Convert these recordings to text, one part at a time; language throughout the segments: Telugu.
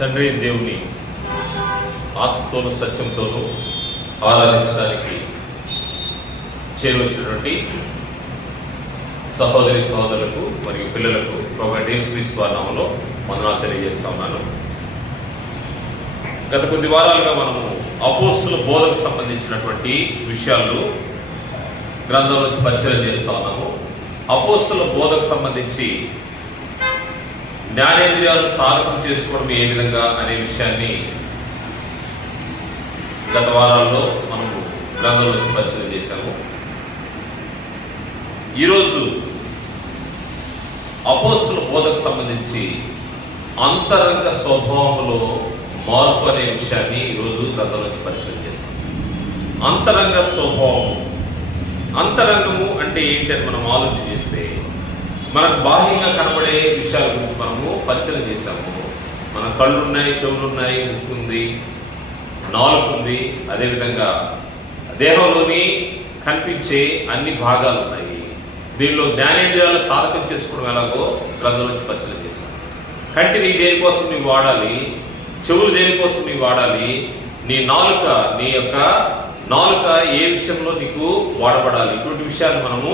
తండ్రి దేవుని ఆత్మతోను సత్యంతోనూ ఆరాధించడానికి చేరువచ్చినటువంటి సహోదరి సహోదరులకు మరియు పిల్లలకు ప్రభువైన యేసుక్రీస్తు వారి నామములో వందనాలు తెలియజేస్తా ఉన్నాను. గత కొద్ది వారాలుగా మనము అపోస్తుల బోధకు సంబంధించినటువంటి విషయాలు గ్రంథంలో నుంచి పరిశీలన చేస్తా ఉన్నాము. అపోస్తుల బోధకు సంబంధించి జ్ఞానేంద్రియాలు సాధకం చేసుకోవడం ఏ విధంగా అనే విషయాన్ని గత వారాల్లో మనము గ్రంథంలో నుంచి పరిశీలన చేశాము. ఈరోజు అపోస్తుల బోధకు సంబంధించి అంతరంగ స్వభావంలో మార్పు అనే విషయాన్ని ఈరోజు గ్రంథంలో నుంచి పరిశీలన చేశాం. అంతరంగ స్వభావం, అంతరంగము అంటే ఏంటి అని మనం ఆలోచన చేస్తే మనకు బాహ్యంగా కనబడే విషయాల గురించి మనము పరిశీలన చేశాము. మన కళ్ళు ఉన్నాయి, చెవులు ఉన్నాయి, ముక్కు ఉంది, నాలుగు ఉంది, అదేవిధంగా దేహంలోని కనిపించే అన్ని భాగాలు ఉన్నాయి. దీనిలో జ్ఞానేంద్రియాలు సాధకం చేసుకోవడం ఎలాగో గ్రంథంలో నుంచి పరిశీలన చేశాం. కంటిని దేనికోసం నీవు వాడాలి, చెవులు దేనికోసం నీవు వాడాలి, నీ యొక్క నాలుక ఏ విషయంలో నీకు వాడబడాలి, ఇటువంటి విషయాలు మనము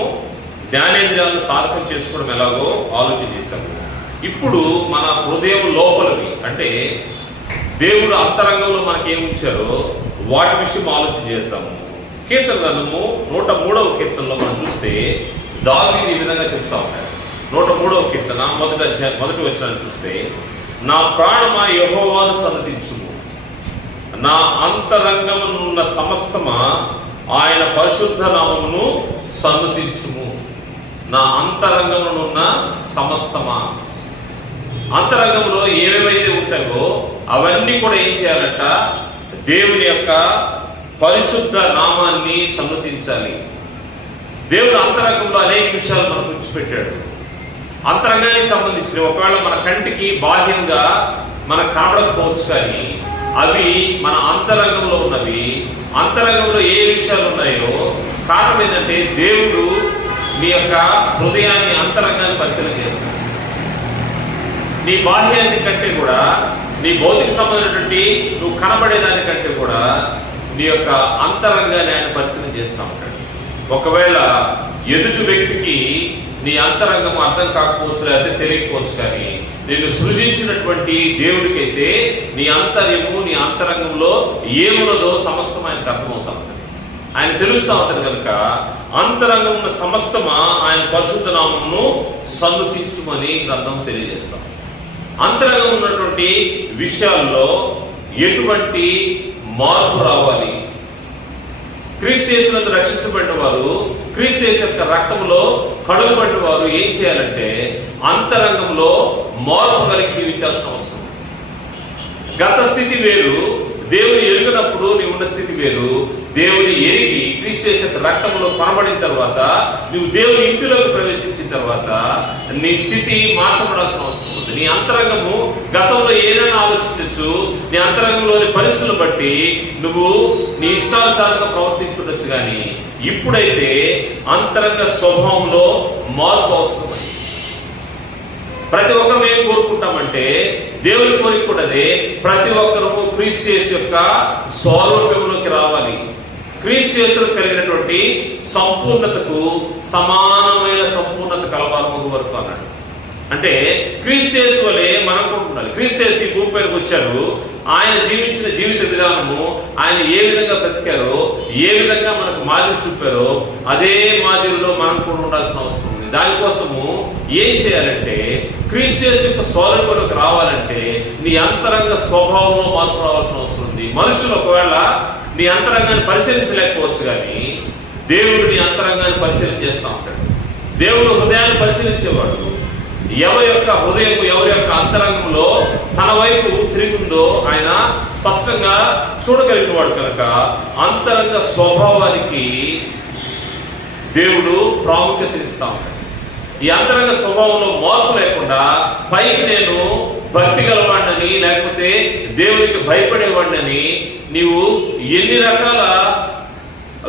జ్ఞానేంద్రియాలను సాధకం చేసుకోవడం ఎలాగో ఆలోచన చేశాము. ఇప్పుడు మన హృదయం లోపలవి అంటే దేవుడు అంతరంగంలో మనకి ఏమి ఉంచారో వాటి విషయం ఆలోచన చేస్తాము. కీర్తన గ్రంథము 103వ కీర్తనలో మనం చూస్తే దావీదు ఈ విధంగా చెప్తా ఉంటాడు. 103వ కీర్తన మొదటి వచనాన్ని చూస్తే, నా ప్రాణమా యెహోవాను సన్నతించుము, నా అంతరంగమునున్న సమస్తమా ఆయన పరిశుద్ధ నామమును సన్నతించుము. నా అంతరంగమునున్న సమస్తమా, అంతరంగంలో ఏవేవైతే ఉంటాయో అవన్నీ కూడా ఏం చేయాలంట, దేవుని యొక్క పరిశుద్ధ నామాన్ని సన్నతించాలి. దేవుడు అంతరంగంలో అనేక విషయాలు మనకు ఉంచిపెట్టాడు. అంతరంగానికి సంబంధించిన ఒకవేళ మన కంటికి బాహ్యంగా మనకు కనబడకపోవచ్చు, కానీ అవి మన అంతరంగంలో ఉన్నవి. అంతరంగంలో ఏ విషయాలు ఉన్నాయో కారణం ఏంటంటే దేవుడు నీ యొక్క హృదయాన్ని, అంతరంగాన్ని పరిశీలన చేస్తాడు. నీ బాహ్యాన్ని కంటే కూడా, నీ భౌతిక సంబంధించినటువంటి నువ్వు కనబడేదానికంటే కూడా నీ యొక్క అంతరంగాన్ని ఆయన పరిశీలన చేస్తూ ఉంటాడు. ఒకవేళ ఎదుటి వ్యక్తికి నీ అంతరంగం అర్థం కాకపోవచ్చు, లేకపోతే తెలియకపోవచ్చు, కానీ నిన్ను సృజించినటువంటి దేవుడికైతే నీ అంతర్యము, నీ అంతరంగంలో ఏమున్నదో సమస్తం ఆయనకు అర్థమవుతా ఉంటుంది, ఆయన తెలుస్తూ ఉంటుంది. కనుక అంతరంగం ఉన్న సమస్తమా ఆయన పరిశుద్ధ నామమును సన్నతించుమని గ్రంథం తెలియజేస్తాం. అంతరంగం ఉన్నటువంటి విషయాల్లో ఎటువంటి మార్పు రావాలి? క్రీస్తు యేసునందు రక్షించబడిన వారు, క్రీస్తు యేసు యొక్క రక్తంలో కడుగబడిన వారు ఏం చేయాలంటే అంతరంగంలో మార్పు కలిగి జీవించాల్సిన అవసరం. గత స్థితి వేరు, దేవుని ఎరుగనప్పుడు నీ ఉన్న స్థితి వేరు. దేవుని ఎరిగి క్రీస్తు యేసు యొక్క రక్తంలో కొనబడిన తర్వాత, నువ్వు దేవుని ఇంటిలోకి ప్రవేశించిన తర్వాత నీ స్థితి మార్చబడాల్సిన అవసరం ఉంది. నీ అంతరంగము గతంలో ఏదైనా ఆలోచించవచ్చు, నీ అంతరంగంలోని పరిస్థితులను బట్టి నువ్వు నీ ఇష్టానుసారంగా ప్రవర్తించవచ్చు, కానీ ఇప్పుడైతే అంతరంగ స్వభావంలో మార్పు అవసరమై ప్రతి ఒక్కరు ఏం కోరుకుంటామంటే, దేవుని కోరిక కూడా అదే, ప్రతి ఒక్కరూ క్రీస్తు యేసు యొక్క స్వరూపంలోకి రావాలి. క్రీస్తు యేసులో కలిగినటువంటి సంపూర్ణతకు సమానమైన సంపూర్ణత కలవాలము వరకు అన్నాడు. అంటే క్రీస్తు యేసు వలె మనం కూడా ఉండాలి. క్రీస్తు యేసు ఈ భూమి పైకి వచ్చారు, ఆయన జీవించిన జీవిత విధానము, ఆయన ఏ విధంగా బ్రతికారో, ఏ విధంగా మనకు మాదిరి చూపారో అదే మాదిరిలో మనం కూడా ఉండాల్సిన అవసరం ఉంది. దానికోసము ఏం చేయాలంటే, క్రీస్తు యేసు యొక్క స్వరూపంలోకి రావాలంటే నీ అంతరంగ స్వభావంలో మార్పు రావాల్సిన అవసరం ఉంది. మనుషులు ఒకవేళ నీ అంతరంగాన్ని పరిశీలించలేకపోవచ్చు, కానీ దేవుడు నీ అంతరంగాన్ని పరిశీలన చేస్తూ ఉంటాడు. దేవుడు హృదయాన్ని పరిశీలించేవాడు. ఎవరి యొక్క హృదయం, ఎవరి యొక్క అంతరంగంలో తన వైపు తిరిగిందో ఆయన స్పష్టంగా చూడగలిగిన వాడు. కనుక అంతరంగ స్వభావానికి దేవుడు ప్రాముఖ్యత ఇస్తా ఉంటాడు. ఈ అంతరంగ స్వభావంలో మార్పు లేకుండా పైకి నేను భక్తి గలవాడిని, లేకపోతే దేవునికి భయపడేవాడిని, నీవు ఎన్ని రకాల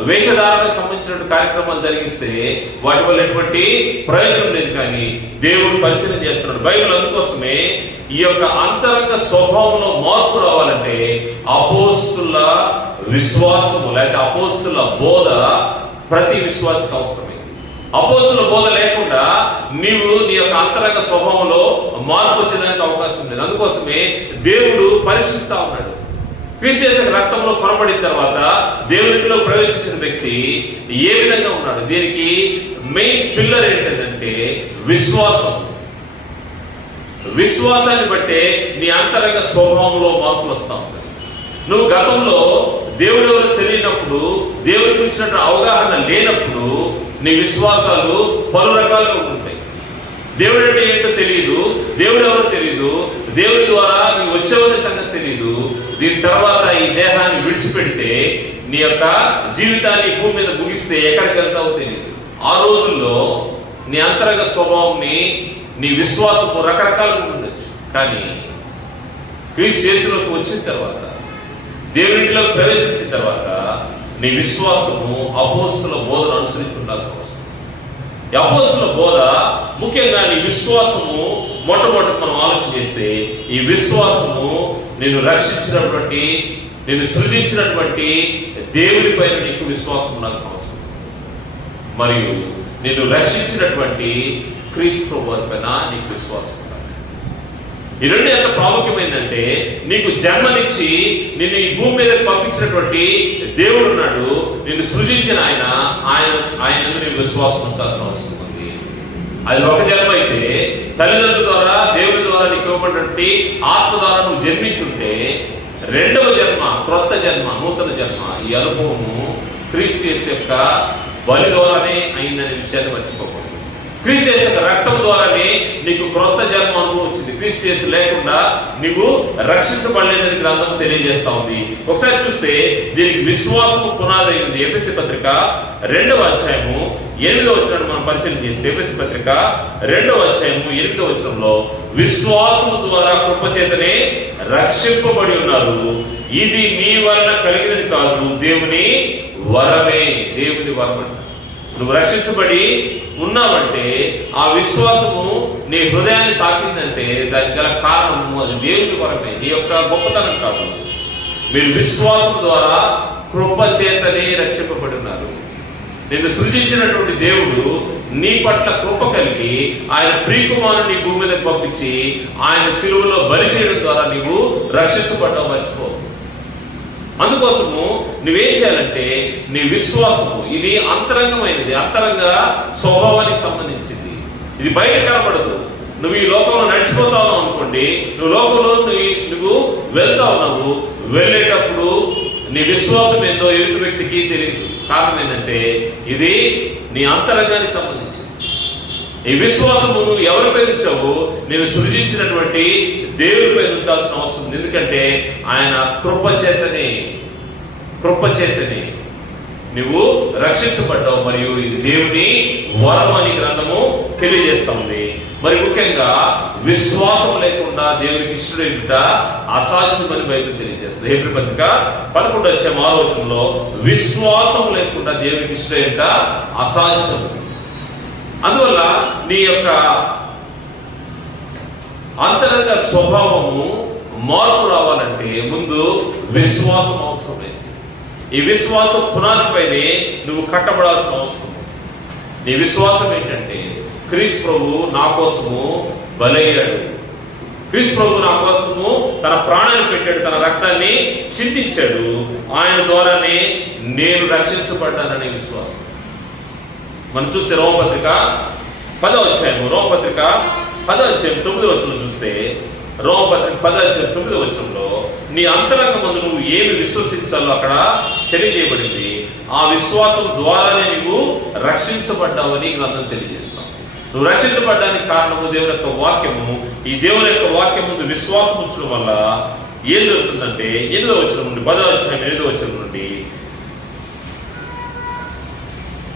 వేషధారణకు సంబంధించిన కార్యక్రమాలు జరిగిస్తే వాటి వల్ల ఎటువంటి ప్రయోజనం లేదు. కానీ దేవుడు పరిశీలన చేస్తున్నాడు. బైబిల్ అందుకోసమే ఈ యొక్క అంతరంగ స్వభావంలో మార్పు రావాలంటే అపోస్తుల విశ్వాసము లేకపోతే అపోస్తుల బోధ ప్రతి విశ్వాసకు అవసరమే. అపోస్తుల బోధ లేకుండా నీవు నీ యొక్క అంతరంగ స్వభావంలో మార్పు వచ్చేదానికి అవకాశం లేదు. అందుకోసమే దేవుడు పరీక్షిస్తా ఉన్నాడు. క్రీస్తు రక్తంలో కొనబడిన తర్వాత దేవునిలో ప్రవేశించిన వ్యక్తి ఏ విధంగా ఉన్నాడు? దీనికి మెయిన్ పిల్లర్ ఏంటంటే విశ్వాసం. విశ్వాసాన్ని బట్టే నీ అంతరంగ స్వభావంలో మార్పులు వస్తా ఉంటాయి. నువ్వు గతంలో దేవుడు ఎవరో తెలియనప్పుడు, దేవుడి గురించిన అవగాహన లేనప్పుడు నీ విశ్వాసాలు పలు రకాలుగా ఉంటాయి. దేవుడు అంటే ఏంటో తెలియదు, దేవుడు ఎవరో తెలియదు, దేవుడి ద్వారా నీవు వచ్చేవనే సంగతి తెలియదు. దీని తర్వాత ఈ దేహాన్ని విడిచిపెడితే నీ యొక్క జీవితాన్ని భూమి మీద ముగిస్తే ఎక్కడికి వెళ్తావో తెలియదు. ఆ రోజుల్లో నీ అంతరంగ స్వభావాన్ని నీ విశ్వాసము రకరకాలుగా ఉండొచ్చు. కానీ క్రీస్తు యేసులోకి వచ్చిన తర్వాత, దేవునిలోకి ప్రవేశించిన తర్వాత నీ విశ్వాసము అపోస్తుల బోధను అనుసరించి ఉండాల్సిన అవసరం. అపోస్తుల బోధ ముఖ్యంగా నీ విశ్వాసము మొట్టమొదటి మనం ఆలోచన చేస్తే ఈ విశ్వాసము నేను రక్షించినటువంటి, నేను సృజించినటువంటి దేవుని పైన నీకు విశ్వాసం ఉండాల్సిన అవసరం. మరియు నేను రక్షించినటువంటి క్రీస్తు వారి పైన నీకు విశ్వాసం ఉండాలి. ఈ రెండు ఎంత ప్రాముఖ్యమైందంటే నీకు జన్మనిచ్చి నిన్ను ఈ భూమి మీద పంపించినటువంటి దేవుడు ఉన్నాడు, నిన్ను సృజించిన ఆయన నీకు విశ్వాసం ఉంచాల్సిన అవసరం ఉంది. అది ఒక జన్మ అయితే తల్లిదండ్రుల ద్వారా దేవుడి ద్వారా నీకు ఇవ్వబడినటువంటి ఆత్మ ద్వారా నువ్వు జన్మించుంటే రెండవ జన్మ, క్రొత్త జన్మ, నూతన జన్మ, ఈ అనుభవము క్రీస్తు యేసు యొక్క బలి ద్వారానే అయిందనే విషయాన్ని మర్చిపోకూడదు. క్రీస్తు యేసు యొక్క రక్తం ద్వారానే నీకు క్రొత్త జన్మ అనుభవం వచ్చింది. క్రీస్తు యేసు లేకుండా నీవు రక్షించబడలేదని గ్రంథం తెలియజేస్తా ఉంది. ఒకసారి చూస్తే దీనికి విశ్వాసము పునాది అయింది. ఎఫెసీ పత్రిక 2వ అధ్యాయము 8వ వచనాన్ని మనం పరిశీలన చేస్తే, ఎఫెసీ పత్రిక 2వ అధ్యాయము 8వ వచనంలో విశ్వాసము ద్వారా కృపచేతనే రక్షింపబడి ఉన్నారు, ఇది మీ వలన కలిగినది కాదు, దేవుని వరమే. దేవుని వరం. నువ్వు రక్షించబడి ఉన్నావంటే ఆ విశ్వాసము నీ హృదయాన్ని తాకిందంటే దానికి గల కారణము అది దేవుని వరమే, నీ యొక్క గొప్పతనం కాదు. మీరు విశ్వాసం ద్వారా కృప చేతనే రక్షింపబడి ఉన్నారు. నిన్ను సృజించినటువంటి దేవుడు నీ పట్ల కృప కలిగి ఆయన ప్రియకుమారుని నీ భూమి మీదకి పంపించి ఆయన సిలువలో బలి చేయడం ద్వారా నీవు రక్షించబడ్డావు. మర్చిపో. అందుకోసము నువ్వేం చేయాలంటే నీ విశ్వాసము ఇది అంతరంగమైనది, అంతరంగ స్వభావానికి సంబంధించింది. ఇది బయట కనబడదు. నువ్వు ఈ లోకంలో నడిచిపోతా ఉన్నావు అనుకోండి, నువ్వు లోకంలో నువ్వు వెళ్తా ఉన్నావు, వెళ్ళేటప్పుడు నీ విశ్వాసం ఏందో ఎదుటి వ్యక్తికి తెలియదు. కారణం ఏంటంటే ఇది నీ అంతరంగానికి సంబంధించింది. ఈ విశ్వాసము నువ్వు ఎవరిపై ఉంచావు? నేను సృజించినటువంటి దేవుడిపై ఉంచాల్సిన అవసరం ఉంది. ఎందుకంటే ఆయన కృపచేతనే నువ్వు రక్షించబడ్డావు. మరియు ఇది దేవుని వరం అని గ్రంథము తెలియజేస్తా ఉంది. మరి ముఖ్యంగా విశ్వాసం లేకుండా దేవునికి ఇష్టడేట అసాధ్యమని బైబిల్ తెలియజేస్తుంది. హెబ్రీ పత్రిక 11వ అధ్యాయం 6వ వచనంలో విశ్వాసం లేకుండా దేవునికి ఇష్టడేట అసాధ్యం. అందువల్ల నీ యొక్క అంతరంగ స్వభావము మార్పు రావాలంటే ముందు విశ్వాసం అవసరమే. ఈ విశ్వాసం పునాదిపైనే నువ్వు కట్టబడాల్సిన అవసరం. నీ విశ్వాసం ఏంటంటే క్రీస్తు ప్రభు నా కోసము బలయ్యాడు, క్రీస్తు ప్రభు నా కోసము తన ప్రాణాన్ని పెట్టాడు, తన రక్తాన్ని చిందించాడు, ఆయన ద్వారానే నేను రక్షించబడ్డాననే విశ్వాసం. మనం చూస్తే రోమపత్రిక 10వ అధ్యాయం 9వ వచనం చూస్తే, రోమపత్రిక 10వ అధ్యాయం 9వ వచనంలో నీ అంతరంగమందు నువ్వు ఏమి విశ్వసించాలో అక్కడ తెలియజేయబడింది. ఆ విశ్వాసం ద్వారానే నువ్వు రక్షించబడ్డావని గ్రంథం తెలియజేస్తాం. నువ్వు రక్షించబడ్డానికి కారణము దేవుని యొక్క వాక్యము. ఈ దేవుని యొక్క వాక్యం ముందు విశ్వాసం ఉంచడం వల్ల ఏం జరుగుతుందంటే 8వ వచనం నుండి 10వ అధ్యాయం 8వ వచనం నుండి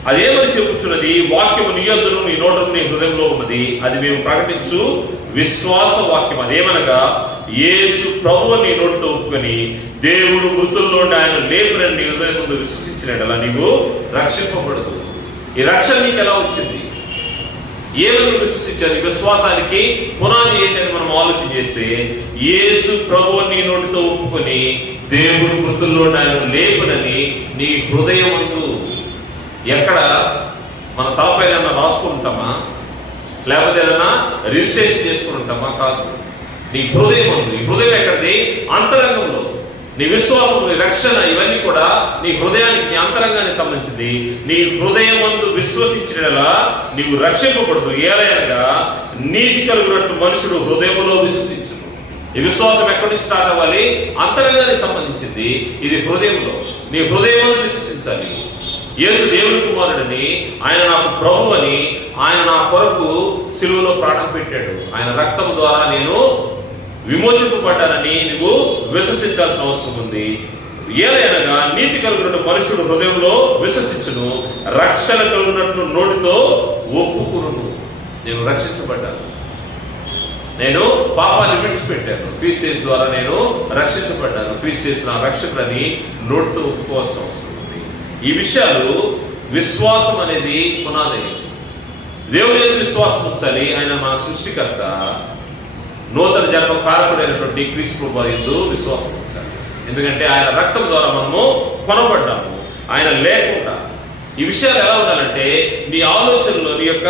అదేమని చెప్పుచున్నది? వాక్యము నీ యొద్దను నీ నోటను నీ హృదయంలో ఉన్నది, అది మేము ప్రకటించు విశ్వాస వాక్యం. అదేమనగా యేసు ప్రభువు నీ నోటితో ఒప్పుకొని దేవుడు మృతుల్లో ఆయన లేపునని నీ హృదయం ముందు విశ్వసించినట్లా నీవు రక్షింపబడదు. ఈ రక్షణ నీకు ఎలా వచ్చింది? ఏమని విశ్వసించారు? ఈ విశ్వాసానికి పునాది ఏంటని మనం ఆలోచన చేస్తే, యేసు ప్రభువు నీ నోటితో ఒప్పుకొని దేవుడు మృతుల్లో ఆయన లేపునని నీ హృదయమందు, ఎక్కడ మన తలపైన రాసుకుంటామా, లేకపోతే ఏదైనా రిజిస్ట్రేషన్ చేసుకుని ఉంటామా? కాదు. నీ హృదయం ఉంది. ఈ హృదయం ఎక్కడిది? అంతరంగంలో. నీ విశ్వాసం, నీ రక్షణ, ఇవన్నీ కూడా నీ హృదయానికి, నీ అంతరంగానికి సంబంధించింది. నీ హృదయం మందు విశ్వసించినలా నీవు రక్షింపబడదు. ఏలైనగా నీతి కలుగునట్లు మనుషుడు హృదయంలో విశ్వసించును. ఈ విశ్వాసం ఎక్కడి నుంచి స్టార్ట్ అవ్వాలి? అంతరంగానికి సంబంధించింది. ఇది హృదయంలో. నీ హృదయం మందు విశ్వసించాలి. యేసు దేవుని కుమారుడని, ఆయన నాకు ప్రభు అని, ఆయన నా కొరకు సిలువలో ప్రాణం పెట్టాడు, ఆయన రక్తము ద్వారా నేను విమోచింపబడ్డానని నువ్వు విశ్వసించాల్సిన అవసరం ఉంది. ఏలైనగా నీతి కలుగునట్లు మనుషుడు హృదయంలో విశ్వసించును, రక్షణ కలుగునట్లు నోటితో ఒప్పుకును. నేను రక్షించబడ్డాను, నేను పాపాన్ని విడిచిపెట్టాను, క్రీస్తు యేసు ద్వారా నేను రక్షించబడ్డాను, క్రీస్తు యేసు నా రక్షకుడని నోటితో ఒప్పుకోవాల్సిన అవసరం ఉంది. ఈ విషయాలు విశ్వాసం అనేది పునాది. దేవుని యందు విశ్వాసం ఉంచాలి. ఆయన మన సృష్టికర్త, నూతన జన్మ కారకుడైనటువంటి క్రీస్తు ప్రభువు యందు విశ్వాసం ఉంచాలి. ఎందుకంటే ఆయన రక్తం ద్వారా మనము కొనబడ్డాము, ఆయన లేకుండా. ఈ విషయాలు ఎలా ఉండాలంటే, నీ ఆలోచనలో, నీ యొక్క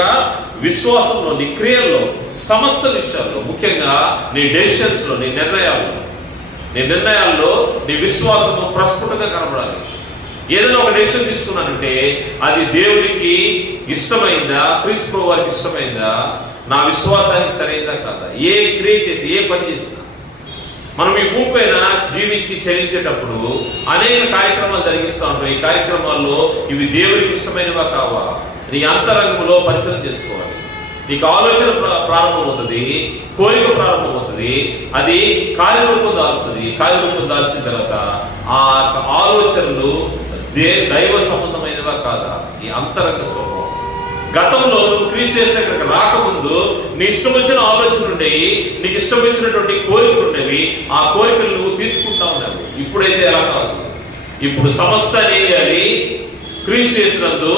విశ్వాసంలో, నీ క్రియల్లో, సమస్త విషయాల్లో, ముఖ్యంగా నీ డెసిషన్స్ లో, నీ నిర్ణయాల్లో నీ విశ్వాసము ప్రస్ఫుటంగా కనబడాలి. ఏదైనా ఒక డెసిషన్ తీసుకున్నానంటే అది దేవునికి ఇష్టమైందా, క్రీస్తు ప్రభువు వారికి ఇష్టమైందా, నా విశ్వాసానికి సరైందా కాదా? ఏ క్రియ చేసి, ఏ పని చేసినా, మనం ఈ భూమి పైన జీవించి చలించేటప్పుడు అనేక కార్యక్రమాలు జరిగిస్తూ ఉంటాం. ఈ కార్యక్రమాల్లో ఇవి దేవునికి ఇష్టమైనవా కావా? నీ అంతరంగంలో పరిశీలన చేసుకోవాలి. నీకు ఆలోచన ప్రారంభమవుతుంది, కోరిక ప్రారంభమవుతుంది, అది కార్యరూపం దాల్స్తుంది. కార్యరూపం దాల్చిన తర్వాత ఆ ఆలోచనలు దైవ సంబంధమైనవా కాదా? ఈ అంతరంగ స్వభావం. గతంలో నువ్వు క్రీస్తు యేసు దగ్గరికి రాకముందు నీ ఇష్టం వచ్చిన ఆలోచనలు ఉండేవి, నీకు ఇష్టం వచ్చినటువంటి కోరికలు ఉండేవి. ఆ కోరికలు నువ్వు తీర్చుకుంటా ఉన్నావు. ఇప్పుడైతే ఎలా కాదు. ఇప్పుడు సమస్త చేయాలి, క్రీస్తు యేసునందు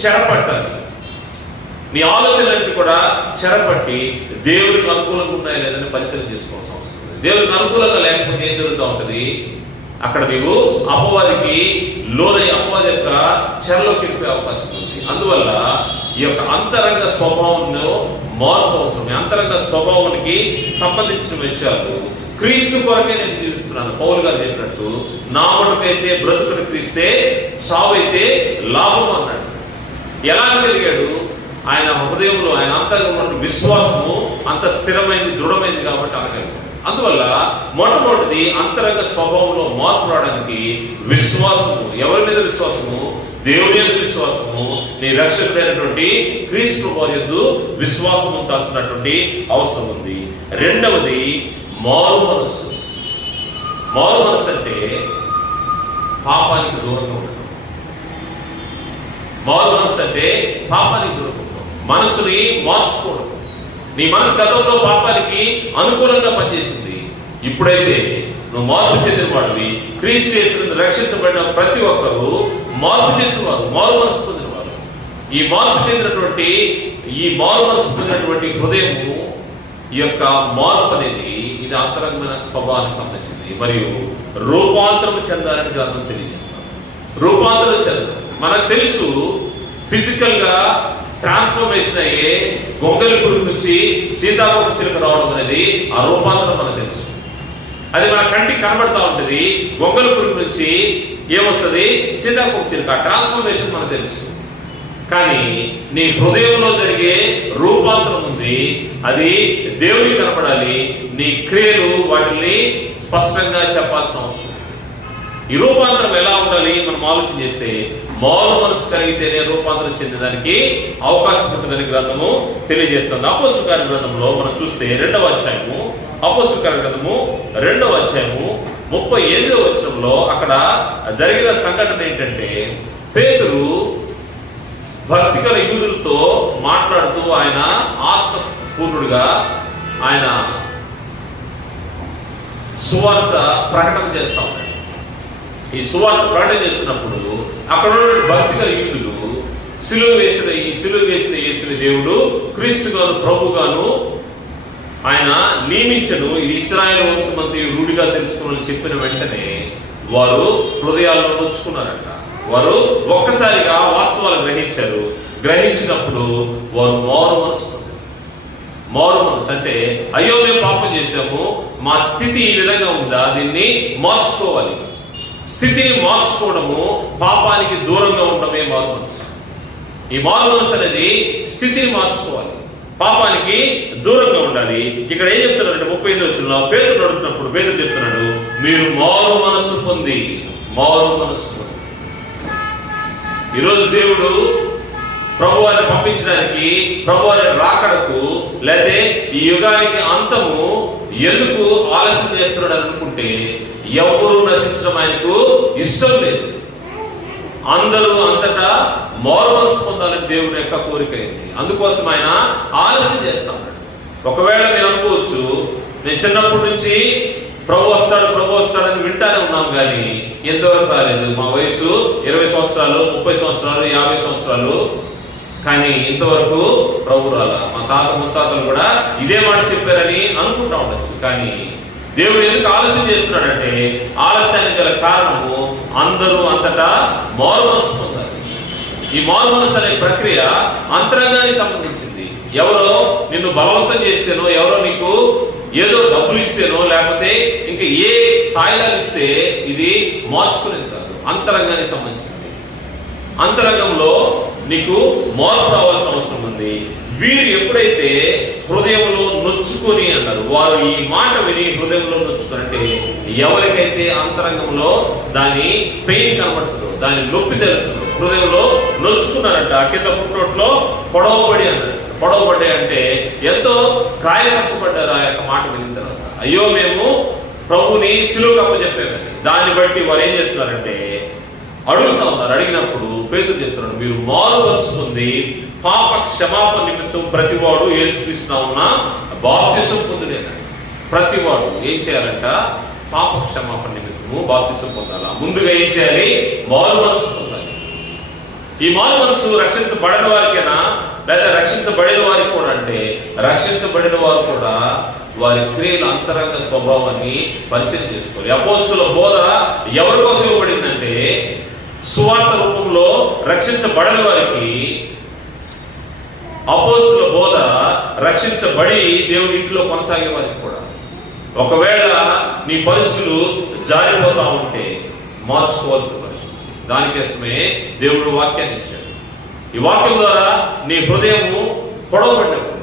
చెరపట్టాలి. నీ ఆలోచనలన్నీ కూడా చెరపట్టి దేవుడికి అనుకూలంగా ఉన్నాయా లేదని పరిశీలన చేసుకోవాల్సిన అవసరం ఉంది. దేవుడికి అనుకూలంగా లేకపోతే ఏం జరుగుతూ ఉంటుంది? అక్కడ నీవు అపవాదికి లోనై అపవాది యొక్క చెరలోకి వెళ్ళిపోయే అవకాశం ఉంది. అందువల్ల ఈ యొక్క అంతరంగ స్వభావంలో మార్పు అవసరం. అంతరంగ స్వభావానికి సంబంధించిన విషయాలు క్రీస్తు కొరకే నేను జీవిస్తున్నాను. పౌలు గారు చెప్పినట్టు, నా మటుకైతే బ్రతుకుడు క్రీస్తే, చావైతే లాభం అన్నాడు. ఎలా కలిగాడు? ఆయన హృదయంలో, ఆయన అంతరంగంలో విశ్వాసము అంత స్థిరమైంది, దృఢమైంది కాబట్టి అనగలిగాడు. అందువల్ల మొట్టమొదటిది అంతరంగ స్వభావంలో మార్పు రావడానికి విశ్వాసము. ఎవరి మీద విశ్వాసము? దేవుని యందు విశ్వాసము. నీ రక్షకుడైనటువంటి క్రీస్తు ప్రభువు యందు విశ్వాసం ఉంచాల్సినటువంటి అవసరం ఉంది. రెండవది మారు మనస్సు. మారు మనస్సు అంటే పాపానికి దూరంగా ఉండటం. మారు మనస్సు అంటే పాపానికి దూరంగా ఉండటం, మనసుని మార్చుకోవడం. నీ మనసు గతంలో పాపానికి అనుకూలంగా పనిచేసింది. ఇప్పుడైతే నువ్వు మార్పు చెందిన వాడివి, క్రీస్తు యేసునందు రక్షించబడిన ప్రతి ఒక్కరు మార్పు చెందినవారు, మారు మనసు పొందినవారు. ఈ మార్పు చెందినటువంటి, ఈ మారు మనసు పొందినటువంటి హృదయము, ఈ యొక్క మార్పు అనేది ఇది అంతరంగమైన స్వభావానికి సంబంధించింది. మరియు రూపాంతరం చెందాలని గ్రంథం తెలియజేస్తాం. రూపాంతరం చెందడం మనకు తెలుసు. ఫిజికల్ గా ట్రాన్స్ఫర్మేషన్ అయ్యే గొంగలి పురుగు నుంచి సీతాకోక చిలుక రావడం అనేది ఆ రూపాంతరం మనకు తెలుసు. అది మన కంటికి కనబడతా ఉంటుంది. గొంగలి పురుగు నుంచి ఏమొస్తుంది? సీతాకోక చిలుక. ట్రాన్స్ఫర్మేషన్ మనకు తెలుసు. కానీ నీ హృదయంలో జరిగే రూపాంతరం ఉంది. అది దేవునికి కనబడాలి. నీ క్రియలు వాటిని స్పష్టంగా చెప్పాల్సిన అవసరం. ఈ రూపాంతరం ఎలా ఉండాలి మనం ఆలోచన చేస్తే, మారు మనసు కలిగితేనే రూపాంతరం చెందడానికి అవకాశం ఉంటుందని గ్రంథము తెలియజేస్తుంది. అపోస్తలుల కార్య గ్రంథంలో మనం చూస్తే 2వ అధ్యాయము, అపోస్తలుల కార్య గ్రంథము 2వ అధ్యాయము 38వ వచనంలో అక్కడ జరిగిన సంఘటన ఏంటంటే, పేతురు భక్తిగల యూదులతో మాట్లాడుతూ ఆయన ఆత్మపూర్ణుడిగా ఆయన సువార్త ప్రకటన చేస్తా ఉన్నాడు. ఈ సువార్త ప్రకటన చేస్తున్నప్పుడు అక్కడ ఉన్న భక్తిగల యూదులు ఈ సిలువ వేసిన యేసుని దేవుడు క్రీస్తుగాను ప్రభుగాను ఆయన నియమించను. ఇది ఇశ్రాయేలు వంశమంతా రూఢిగా తెలుసుకోవాలని చెప్పిన వెంటనే వారు హృదయాల్లో నొచ్చుకున్నారంట. వారు ఒక్కసారిగా వాస్తవాలు గ్రహించారు. గ్రహించినప్పుడు వారు మారు మనసు అంటే, అయ్యో మేము పాపం చేశాము, మా స్థితి ఈ విధంగా ఉందా, దీన్ని మార్చుకోవాలి. స్థితిని మార్చుకోవడము పాపానికి దూరంగా ఉండడమే మారు మనసు. ఈ మారు మనసు అనేది స్థితిని మార్చుకోవాలి, పాపానికి దూరంగా ఉండాలి. ఇక్కడ ఏం చెప్తున్నాడు 35వ వచనంలో పేతురు అడుగుతున్నప్పుడు పేతురు చెప్తున్నాడు, మీరు మారు మనసు పొంది. ఈరోజు దేవుడు ప్రభువాన్ని పంపించడానికి, ప్రభువాని రాకడకు, లేదా ఈ యుగానికి అంతము ఎందుకు ఆలస్యం చేస్తున్నాడు అనుకుంటే, ఎవరు నశించడం ఆయనకు ఇష్టం లేదు. అందరూ అంతటా మారు మనసు పొందాలని దేవుని యొక్క కోరిక అయింది. అందుకోసం ఆయన ఆలస్యం చేస్తా ఉన్నాడు. ఒకవేళ నేను అనుకోవచ్చు, నేను చిన్నప్పటి నుంచి ప్రభు వస్తాడని వింటానే ఉన్నాం, కానీ ఎంతవరకు రాలేదు. మా వయసు 20 సంవత్సరాలు, 30 సంవత్సరాలు, 50 సంవత్సరాలు, కానీ ఇంతవరకు ప్రభు రాలా. మా తాత ముత్తాతలు కూడా ఇదే మాట చెప్పారని అనుకుంటా ఉండొచ్చు. కానీ దేవుడు ఎందుకు ఆలస్యం చేస్తున్నాడంటే, ఆలస్యానికి గల కారణము అందరూ అంతటా మారు మనసు పొందాలి. ఈ మారు మనసు అనే ప్రక్రియ అంతరంగానికి సంబంధించింది. ఎవరో నిన్ను బలవంతం చేస్తేనో, ఎవరో నీకు ఏదో డబ్బులు ఇస్తేనో, లేకపోతే ఇంకా ఏ తాయిలాలు ఇస్తే ఇది మార్చుకునేది కాదు. అంతరంగానికి సంబంధించింది. అంతరంగంలో నీకు మార్పు రావాల్సిన అవసరం ఉంది. వీరు ఎప్పుడైతే హృదయంలో నొచ్చుకొని అన్నారు, వారు ఈ మాట విని హృదయంలో నొచ్చుకొని, అంటే ఎవరికైతే అంతరంగంలో దాని పెయిన్ కనబడుతుందో, దాని నొప్పి తెలుస్తుందో, హృదయంలో నొచ్చుకున్నారంట. కింద ఫుట్నోట్లో పొడవబడి అన్నారు. పొడవబడి అంటే ఎంతో గాయపరచబడ్డారు ఆ యొక్క మాట విన్న తర్వాత. అయ్యో మేము ప్రభుని సిలువకు అప్పచెప్పామని. దాన్ని బట్టి వారు ఏం చేస్తున్నారంటే అడుగుతా ఉన్నారు. అడిగినప్పుడు పేతురు చెప్తున్నాడు, మీరు మారు మనసు పొంది పాప క్షమాపణ నిమిత్తం ప్రతివాడు యేసుక్రీస్తు నామమున బాప్తిసం పొందులేదండి. ప్రతివాడు ఏం చేయాలంట? పాప క్షమాపణ నిమిత్తము బాప్తిసం పొందాలా. ముందుగా ఏం చేయాలి? మారు మనసు పొందాలి. ఈ మారు మనసు రక్షించబడిన వారికైనా, లేదా రక్షించబడిన వారికి కూడా అంటే, రక్షించబడిన వారు కూడా వారి క్రియల అంతరంగ స్వభావాన్ని పరిశీలన చేసుకోవాలి. అపోస్తుల బోధ ఎవరి కోసం ఇవ్వబడిందంటే, సువార్త రూపంలో రక్షించబడిన వారికి అపోస్తుల బోధ రక్షించబడి దేవుని ఇంట్లో కొనసాగే వారికి కూడా. ఒకవేళ నీ పరిస్థితులు జారిపోతా ఉంటే మార్చుకోవాల్సిన పరిస్థితి. దానికోసమే దేవుడు వాక్యాన్ని ఇచ్చాడు. ఈ వాక్యం ద్వారా నీ హృదయము పొడవబడ్డప్పుడు,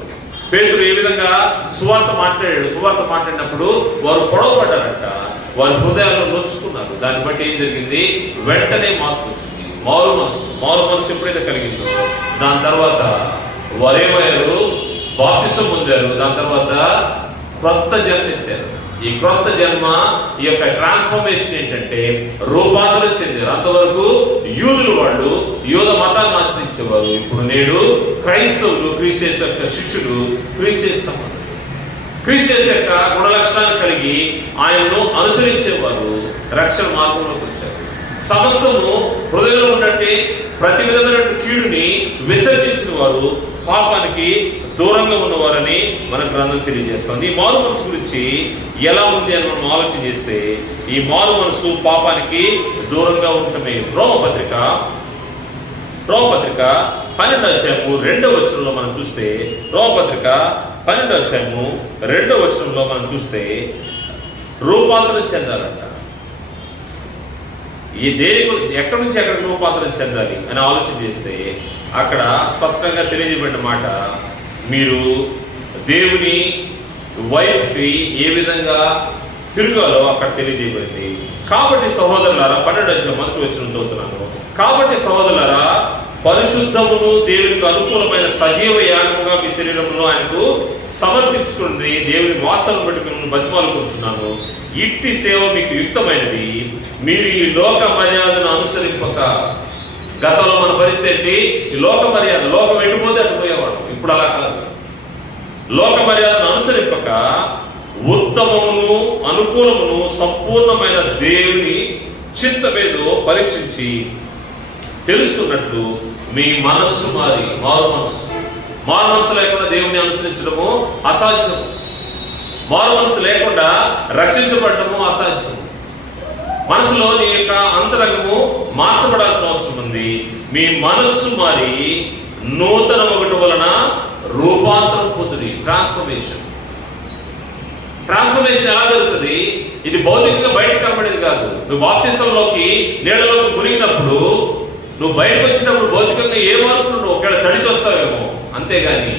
పేతురు ఏ విధంగా సువార్త మాట్లాడినప్పుడు వారు పొడవబడ్డారంట. వారి హృదయాల్లో నొచ్చుకున్నారు. దాన్ని బట్టి ఏం జరిగింది? వెంటనే మార్పు వచ్చింది. మారు మనసు ఎప్పుడైతే కలిగిందో, దాని తర్వాత వారేమయ్యారు? బాప్తిసం పొందారు. దాని తర్వాత క్రొత్త జన్మ ఎత్తారు. ఈ క్రొత్త జన్మ, ఈ యొక్క ట్రాన్స్ఫర్మేషన్ ఏంటంటే రూపాంతరం చెందారు. అంతవరకు యూదులు వాళ్ళు యూద మతాన్ని ఆచరించేవారు. ఇప్పుడు నేడు క్రైస్తవులు, క్రీస్తు యొక్క శిష్యులు, క్రీస్తు యొక్క గుణ లక్షణాలు కలిగి ఆయనను అనుసరించేవారు రక్షణ మార్గంలోకి వచ్చారు. సమస్తము హృదయంలో ఉన్నట్టే ప్రతి విధమైన కీడుని విసర్జించిన వారు, పాపానికి దూరంగా ఉన్నవారని మన గ్రంథం తెలియజేస్తుంది. ఈ మారు మనసు గురించి ఎలా ఉంది అని మనం ఆలోచన చేస్తే, ఈ మారు మనసు పాపానికి దూరంగా ఉండటమే. రోమపత్రిక 12వ అధ్యాయము 2వ వచనంలో మనం చూస్తే, రోమపత్రిక 12వ అధ్యాయము 2వ వచనంలో మనం చూస్తే, రూపాంతరం చెందాలంట. ఈ దేని ఎక్కడి నుంచి ఎక్కడికి రూపాంతరం చెందాలి అని ఆలోచన చేస్తే, అక్కడ స్పష్టంగా తెలియజేయబడిన మాట, మీరు దేవుని వైపుకి ఏ విధంగా తిరగాలో అక్కడ తెలియజేయబడింది. కాబట్టి సహోదరులారా, 12వ అధ్యాయం 1వ వచనం చదువుతున్నాను. కాబట్టి సహోదరులారా, పరిశుద్ధమును దేవునికి అనుకూలమైన సజీవ యాగముగా మీ శరీరమును ఆయనకు సమర్పించుకుని దేవుని వాసనను బట్టి మిమ్మల్ని బతిమాలుకుంటున్నాను. ఇట్టి సేవ మీకు యుక్తమైనది. మీరు ఈ లోక మర్యాదను అనుసరింపక. గతంలో మన పరిస్థితి ఏంటి? ఈ లోక మర్యాద, లోకం ఎటుపోతే అటుపోయేవాడు. ఇప్పుడు అలా కాదు. లోక మర్యాదను అనుసరింపక ఉత్తమమును అనుకూలమును సంపూర్ణమైన దేవుని చింతమేదో పరీక్షించి తెలుసుకున్నట్లు మీ మనస్సు మారు మనస్సు లేకుండా దేవుని అనుసరించడము అసాధ్యం. మారు మనస్సు లేకుండా రక్షించబడటము అసాధ్యం. మనసులో నీ యొక్క అంతరంగము మార్చబడాల్సిన అవసరం ఉంది. మీ మనస్సు మారి నూతన ఒకటి వలన రూపాంతరం పొందుడి. ట్రాన్స్ఫర్మేషన్ ఎలా జరుగుతుంది? ఇది భౌతికంగా బయట కనబడేది కాదు. నువ్వు బాప్తిసంలోకి నీళ్ళలోకి మునిగినప్పుడు నువ్వు బయటకు వచ్చినప్పుడు భౌతికంగా ఏ మార్పులు నువ్వు ఒకవేళ తడిచి వస్తావేమో, అంతేగాని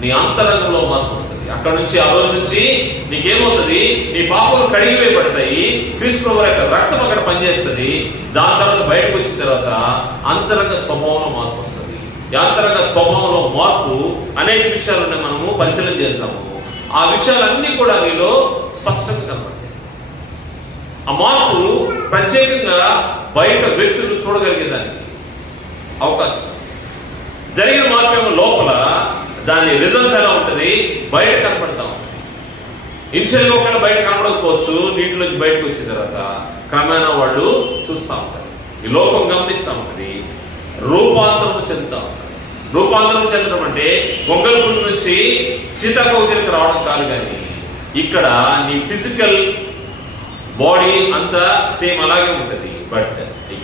నీ అంతరంగంలో మార్పు వస్తుంది. అక్కడ నుంచి ఆ రోజు నుంచి నీకేమవుతుంది? నీ పాపాలు కడిగివేయబడతాయి. క్రీస్తు ప్రభువు యొక్క రక్తం అక్కడ పనిచేస్తుంది. దాని తర్వాత బయటకు వచ్చిన తర్వాత అంతరంగ స్వభావంలో మార్పు వస్తుంది. ఈ అంతరంగ స్వభావంలో మార్పు అనేక విషయాలను మనము పరిశీలన చేస్తాము. ఆ విషయాలన్నీ కూడా నీలో స్పష్టంగా కనబడతాయి. ఆ మార్పు ప్రత్యేకంగా బయట వ్యక్తులు చూడగలిగేదానికి అవకాశం. జరిగిన మార్పు ఏమో లోపల, దాని రిజల్ట్స్ ఎలా ఉంటుంది బయట కనపడతాం. ఇనిషియల్గా ఒకవేళ బయట కనపడకపోవచ్చు, నీటిలోంచి బయటకు వచ్చిన తర్వాత క్రమేణా వాళ్ళు చూస్తూ ఉంటారు. ఈ లోకం గమనిస్తూ ఉంటుంది, రూపాంతరం చెందుతూ ఉంటారు. రూపాంతరం చెందడం అంటే పొంగల్పూడి నుంచి సీతాకోచరికి రావడం కాదు, కానీ ఇక్కడ నీ ఫిజికల్ బాడీ అంతా సేమ్ అలాగే ఉంటుంది, బట్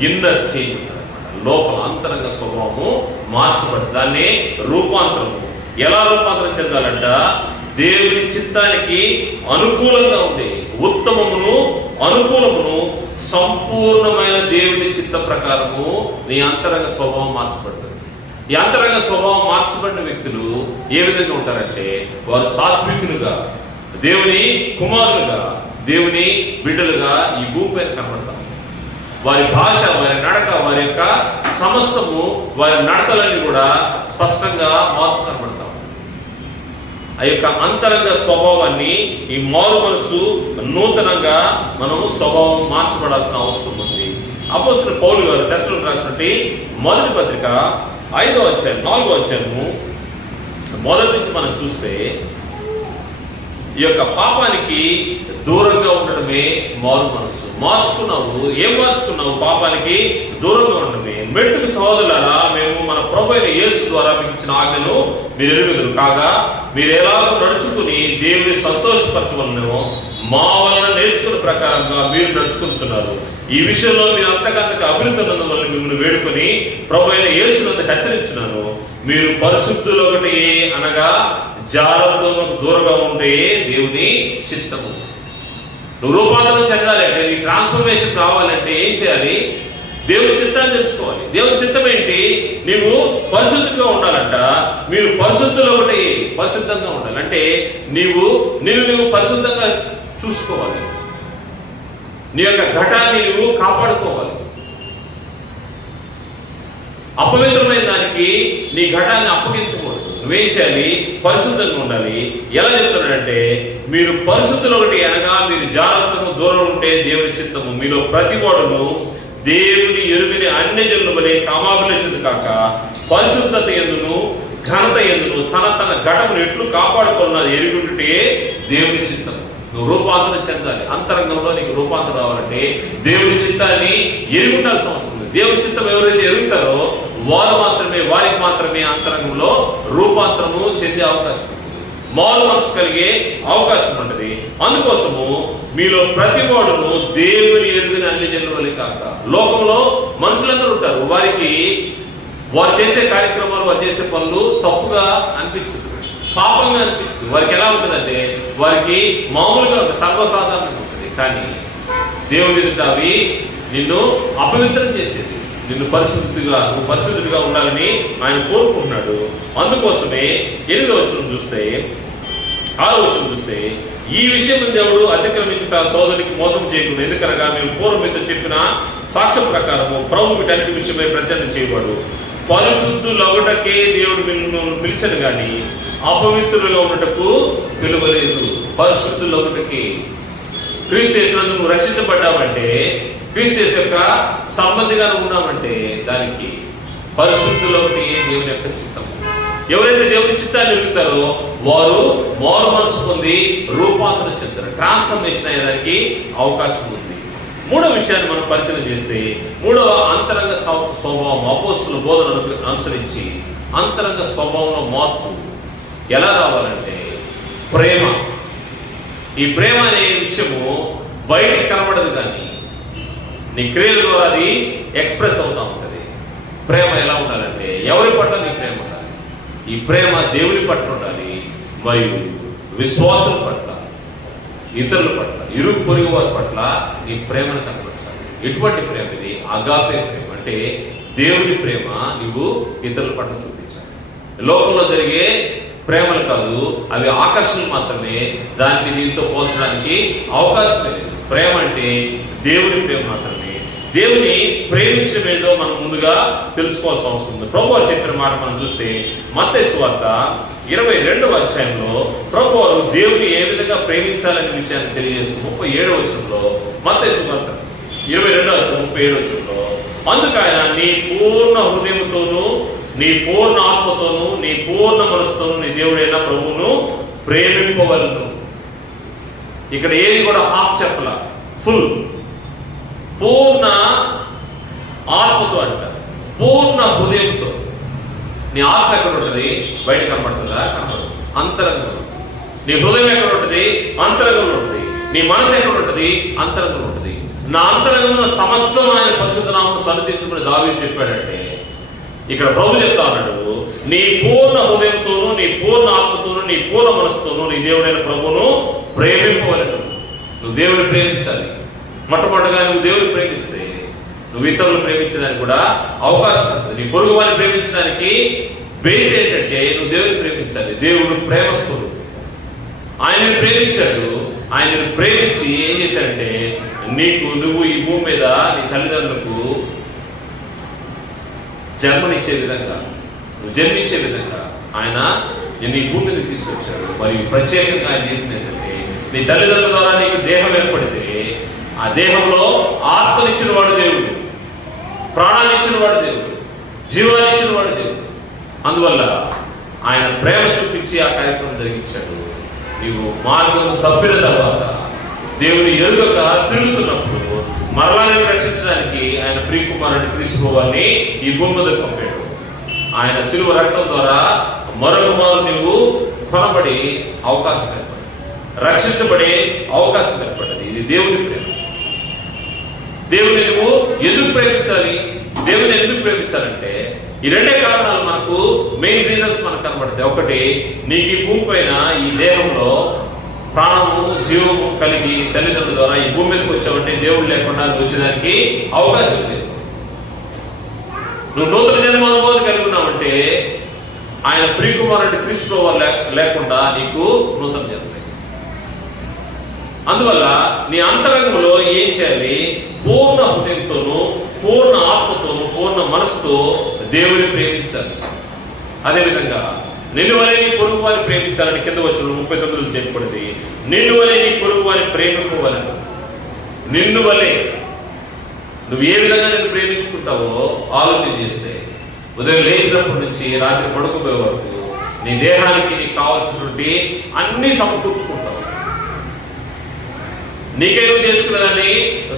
ఇన్నర్ చేంజ్ ఉంటుంది అనమాట. లోపల అంతరంగ స్వభావము మార్చబడి దాన్ని రూపాంతరము. ఎలా రూపాంతరం చెందాలంట? దేవుని చిత్తానికి అనుకూలంగా ఉంది. ఉత్తమమును అనుకూలమును సంపూర్ణమైన దేవుని చిత్త ప్రకారము నీ అంతరంగ స్వభావం మార్చబడుతుంది. ఈ అంతరంగ స్వభావం మార్చబడిన వ్యక్తులు ఏ విధంగా ఉంటారంటే, వారు సాత్వికులుగా, దేవుని కుమారులుగా, దేవుని బిడ్డలుగా ఈ భూమిపై కనబడతారు. వారి భాష, వారి నడక, వారి యొక్క సమస్తము, వారి నడతలన్నీ కూడా స్పష్టంగా మార్పు కనబడతాం. ఆ యొక్క అంతరంగ స్వభావాన్ని, ఈ మారు మనసు నూతనంగా మనము స్వభావం మార్చబడాల్సిన అవసరం ఉంది. అపోస్తలుడైన పౌలు గారు తెస్సలోనికీయులకు రాసినటువంటి మొదటి పత్రిక 5వ అధ్యాయం 4వ అధ్యాయము మొదటి నుంచి మనం చూస్తే, ఈ యొక్క పాపానికి దూరంగా ఉండడమే మారు మనసు. మార్చుకున్నావు. ఏం మార్చుకున్నావు? పాపానికి దూరంగా ఉండడమే. మెట్టుకు సహోదరులారా, మేము మన ప్రభువైన యేసు ద్వారా మీకు ఇచ్చిన ఆజ్ఞను మీరు ఎరుగుదురు కాగా, మీరు ఎలాగో నడుచుకుని దేవుని సంతోషపరచవలనో మా వలన నేర్చుకున్న ప్రకారంగా మీరు నడుచుకుంటున్నారు. ఈ విషయంలో మీరు అంతకంతకు అభివృద్ధి వల్ల మిమ్మల్ని వేడుకొని ప్రభువైన యేసునందు హెచ్చరించున్నాను. మీరు పరిశుద్ధులు ఒకటి అనగా జాగ్రత్తలకు దూరంగా ఉండే దేవుని చిత్తము. నువ్వు రూపాంతరం చెందాలంటే, నీ ట్రాన్స్ఫర్మేషన్ కావాలంటే ఏం చేయాలి? దేవుని చిత్తాన్ని తెలుసుకోవాలి. దేవుని చిత్తం ఏంటి? నీవు పరిశుద్ధంగా ఉండాలంట. మీరు పరిశుద్ధులు ఒకటి పరిశుద్ధంగా ఉండాలి అంటే నీవు పరిశుద్ధంగా చూసుకోవాలి. నీ యొక్క ఘటాన్ని నువ్వు కాపాడుకోవాలి. అపవిత్రమైన దానికి నీ ఘటాన్ని అప్పగించకూడదు. నువ్వేం చేయాలి? పరిశుద్ధంగా ఉండాలి. ఎలా చెప్తున్నాడంటే, మీరు పరిశుద్ధులు ఒకటి అనగా మీరు జాగ్రత్తకు దూరం ఉంటే దేవుని చిత్తము. మీలో ప్రతి వాడును దేవుని ఎరుగని అన్యజనుల వలె కామాభిలాషుడు కాక పరిశుద్ధత యందును ఘనత యందును తన ఘటమును ఎట్లు కాపాడుకున్నది ఎరుగుంటే దేవుని చిత్తము. నువ్వు రూపాంతరం చెందాలి. అంతరంగంలో నీకు రూపాంతరం రావాలంటే దేవుని చిత్తాన్ని ఎరుగుండాల్సిన అవసరం ఉంది. దేవుని చిత్తం ఎవరైతే ఎరుగుతారో వారికి మాత్రమే అంతరంగంలో రూపాంతరము చెందే అవకాశం ఉంటుంది. మారు మనసు కలిగే అవకాశం ఉంటుంది. అందుకోసము మీలో ప్రతి వాడును దేవుని ఎరుగని అన్ని జనుల వలె కాక. లోకంలో మనుషులందరూ ఉంటారు. వారు చేసే కార్యక్రమాలు, వారు చేసే పనులు తప్పుగా అనిపించదు, పాపంగా అనిపించదు. వారికి ఎలా ఉంటుందంటే, వారికి మామూలుగా సర్వసాధారణంగా ఉంటుంది. కానీ దేవుని ఎదుట అవి నిన్ను అపవిత్రం చేసేది. నిన్ను నువ్వు పరిశుద్ధుడిగా ఉండాలని ఆయన కోరుకుంటున్నాడు. అందుకోసమే 8వ వచనం చూస్తే, 6వ వచనం చూస్తే, ఈ విషయం దేవుడు అతిక్రమించి తన సోదరునికి మోసం చేయకుండా, ఎందుకనగా మేము పూర్వం మీద చెప్పిన సాక్ష్యం ప్రకారము ప్రభు వీటన్నిటి విషయమై ప్రత్యర్థం చేయబడు. పరిశుద్ధులొకటకే దేవుడు మిమ్మల్ని పిలిచను కానీ అపవిత్రులుగా ఉండటకు పిలువలేదు. పరిశుద్ధులొకటకి. క్రీస్తు యేసునందు నువ్వు రక్షించబడ్డావంటే, క్రీస్తు యేసు యొక్క సంబంధిగా ఉన్నామంటే, దానికి పరిశుద్ధులొకటి దేవుని యొక్క చిత్తము. ఎవరైతే దేవుని చిత్తాన్ని ఎరుగుతారో వారు మారు మనసు పొంది రూపాంతరం చెందుతారు. ట్రాన్స్ఫర్మేషన్ అయ్యేదానికి అవకాశం ఉంది. మూడవ విషయాన్ని మనం పరిశీలన చేస్తే, మూడవ అంతరంగ స్వభావం అపోస్తుల బోధనను అనుసరించి అంతరంగ స్వభావంలో మార్పు ఎలా రావాలంటే ప్రేమ. ఈ ప్రేమ అనే విషయము బయటికి కనబడదు, కానీ నీ క్రియల ద్వారా అది ఎక్స్ప్రెస్ అవుతూ ఉంటుంది. ప్రేమ ఎలా ఉండాలంటే ఎవరి పట్ల నీ ప్రేమ ఉండాలి. ఈ ప్రేమ దేవుని పట్ల ఉండాలి, మరియు విశ్వాసుల పట్ల, ఇతరుల పట్ల, ఇరుగు పొరుగు వారి పట్ల ఈ ప్రేమను కనబరచాలి. ఎటువంటి ప్రేమ ఇది? అగాపే ప్రేమ. అంటే దేవుని ప్రేమ నువ్వు ఇతరుల పట్ల చూపించాలి. లోకంలో జరిగే ప్రేమలు కాదు, అవి ఆకర్షణలు మాత్రమే. దానికి దీంతో పోల్చడానికి అవకాశం లేదు. ప్రేమ అంటే దేవుని ప్రేమ మాత్రమే. దేవుని ప్రేమించడం ఏదో మనం ముందుగా తెలుసుకోవాల్సిన అవసరం ఉంది. ప్రభువు చెప్పిన మాట మనం చూస్తే మత్తయి సువార్త 22వ అధ్యాయంలో ప్రభువు దేవుని ఏ విధంగా ప్రేమించాలనే విషయాన్ని తెలియజేస్తూ 37వ వచనంలో, మత్తయి సువార్త 22వ అధ్యాయం 37వ వచనంలో, అందుకు ఆయన నీ పూర్ణ హృదయంతోనూ, నీ పూర్ణ ఆత్మతోనూ, నీ పూర్ణ మనసుతోనూ నీ దేవుడైన ప్రభువును ప్రేమింపవలను. ఇక్కడ ఏది కూడా హాఫ్ చెప్పల, ఫుల్. పూర్ణ ఆత్మతో అంటారు, పూర్ణ హృదయంతో. నీ ఆత్మ ఎక్కడ ఉంటుంది? బయట కనబడుతుందా? కనబడదు. అంతరంగంలో. నీ హృదయం ఎక్కడ ఉంటుంది? అంతరంగంలో ఉంటుంది. నీ మనసు ఎక్కడ ఉంటుంది? అంతరంగంలో ఉంటుంది. నా అంతరంగంలో సమస్తం ఆయన పరిశుద్ధ నామమును సన్నిధించుకుని దావీదు చెప్పాడంటే, ఇక్కడ ప్రభు చెప్తా ఉన్నాడు, నీ పూర్ణ హృదయంతోనూ, నీ పూర్ణ ఆత్మతోనూ, నీ పూర్ణ మనసుతోనూ నీ దేవుడైన ప్రభువును ప్రేమింపవలెను. నువ్వు దేవుని ప్రేమించాలి. మొట్టమొదటిగా నువ్వు దేవుని ప్రేమిస్తే నువ్వు ఇతరులను ప్రేమించడానికి కూడా అవకాశం ఉంటుంది. నీ పొరుగు వారిని ప్రేమించడానికి బేస్ ఏంటంటే నువ్వు దేవుని ప్రేమించాలి. దేవుడు ప్రేమ స్వరూపుడు. ఆయనను ప్రేమించాడు. ఆయనను ప్రేమించి ఏం చేశాడంటే, నువ్వు ఈ భూమి మీద నీ తల్లిదండ్రులకు జన్మనిచ్చే విధంగా, నువ్వు జన్మించే విధంగా ఆయన నేను ఈ భూమి మీద తీసుకొచ్చాడు. మరియు ప్రత్యేకంగా ఆయన చేసింది ఏంటంటే, నీ తల్లిదండ్రుల ద్వారా నీకు దేహం ఏర్పడితే ఆ దేహంలో ఆత్మనిచ్చిన వాడు దేవుడు, ప్రాణాన్ని ఇచ్చిన వాడు దేవుడు, జీవాన్ని ఇచ్చిన వాడు దేవుడు. అందువల్ల ఆయన ప్రేమ చూపించి ఆ కార్యక్రమం జరిగించాడు. నీవు మార్గము తప్పిన తర్వాత దేవుని ఎరుగక తిరుగుతున్నప్పుడు మరలా నేను రక్షించడానికి ఆయన ప్రియకుమారుని క్రీస్తుని ఈ భూమి మీద పంపాడు. ఆయన శిలువ రక్తం ద్వారా మరొక మారు నువ్వు కొనబడి అవకాశం ఏర్పడింది, రక్షించబడే అవకాశం ఏర్పడింది. ఇది దేవుని ప్రేమ. దేవుని నువ్వు ఎందుకు ప్రేమించాలి? దేవుని ఎందుకు ప్రేమించాలంటే ఈ రెండే కారణాలు మనకు మెయిన్ రీజన్స్ మనకు కనబడతాయి. ఒకటి, నీకు ఈ భూమి పైన ఈ దేహంలో ప్రాణము జీవము కలిగి నీ తల్లిదండ్రుల ద్వారా ఈ భూమి మీదకి వచ్చావంటే దేవుడు లేకుండా నువ్వు వచ్చేదానికి అవకాశం లేదు. నువ్వు నూతన జన్మ అనుభవం కలిగి ఉన్నావంటే ఆయన ప్రియకుమారుడి క్రీస్తు లేకుండా నీకు నూతన జన్మ. అందువల్ల నీ అంతరంగంలో ఏం చేయాలి? పూర్ణ హృదయంతోనూ, పూర్ణ ఆత్మతోనూ, పూర్ణ మనసుతో దేవుని ప్రేమించాలి. అదేవిధంగా నిన్ను వలె నీ పొరుగు వారిని ప్రేమించాలని కింద వచ్చిన 39 చెప్పబడింది. నిన్ను వలె నీ పొరుగు వారిని ప్రేమింపవలెను. నిన్ను వలె నువ్వు ఏ విధంగా నిన్ను ప్రేమించుకుంటావో ఆలోచన చేస్తే, ఉదయం లేచినప్పటి నుంచి రాత్రి పడుకోబోయే వరకు నీ దేహానికి నీకు కావాల్సినటువంటి అన్ని సమకూర్చుకుంటావు. నీకే నువ్వు చేసుకున్నదాన్ని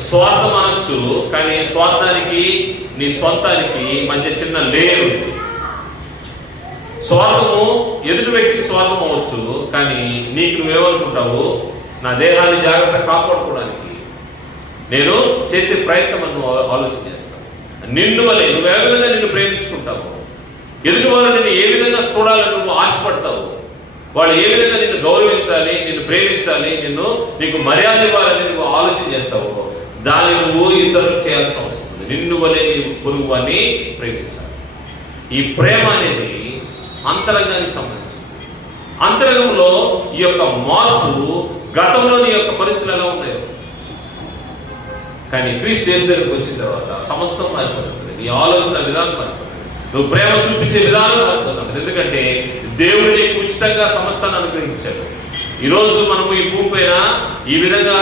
స్వార్థం అనొచ్చు, కానీ స్వార్థానికి నీ స్వంతానికి మధ్య చిన్న లేయర్ ఉంది. స్వార్థము ఎదుటి వ్యక్తికి స్వార్థం అవ్వచ్చు, కానీ నీకు నువ్వేమనుకుంటావు? నా దేహాన్ని జాగ్రత్త కాపాడుకోవడానికి నేను చేసే ప్రయత్నం అని ఆలోచన చేస్తావు. నిన్ను వలె నువ్వు ఏ విధంగా నిన్ను ప్రేమించుకుంటావు, ఎదుటి వాళ్ళు నిన్ను ఏ విధంగా చూడాలని నువ్వు ఆశపడతావు, వాళ్ళు ఏ విధంగా నిన్ను గౌరవించాలి, నిన్ను ప్రేమించాలి, నీకు మర్యాద ఇవ్వాలని నువ్వు ఆలోచన చేస్తావు, దాన్ని నువ్వు ఇతరులకు చేయాల్సిన అవసరం ఉంది. నిన్ను వలె నీ పొరుగు వారిని ప్రేమించాలి. ఈ ప్రేమ అనేది అంతరంగానికి సంబంధించింది. అంతరంగంలో ఈ యొక్క మార్పు గతంలో నీ యొక్క పరిస్థితులు ఎలా ఉన్నాయో, కానీ క్రీస్తు యేసు దగ్గరికి వచ్చిన తర్వాత సమస్తం మారిపోతుంది. నీ ఆలోచన విధానం మారిపోతుంది, నువ్వు ప్రేమ చూపించే విధానం మారిపోతుంది. ఎందుకంటే దేవుడు నీకు ఉచితంగా సమస్తాన్ని అనుగ్రహించాడు. ఈరోజు మనము ఈ భూమి పైన ఈ విధంగా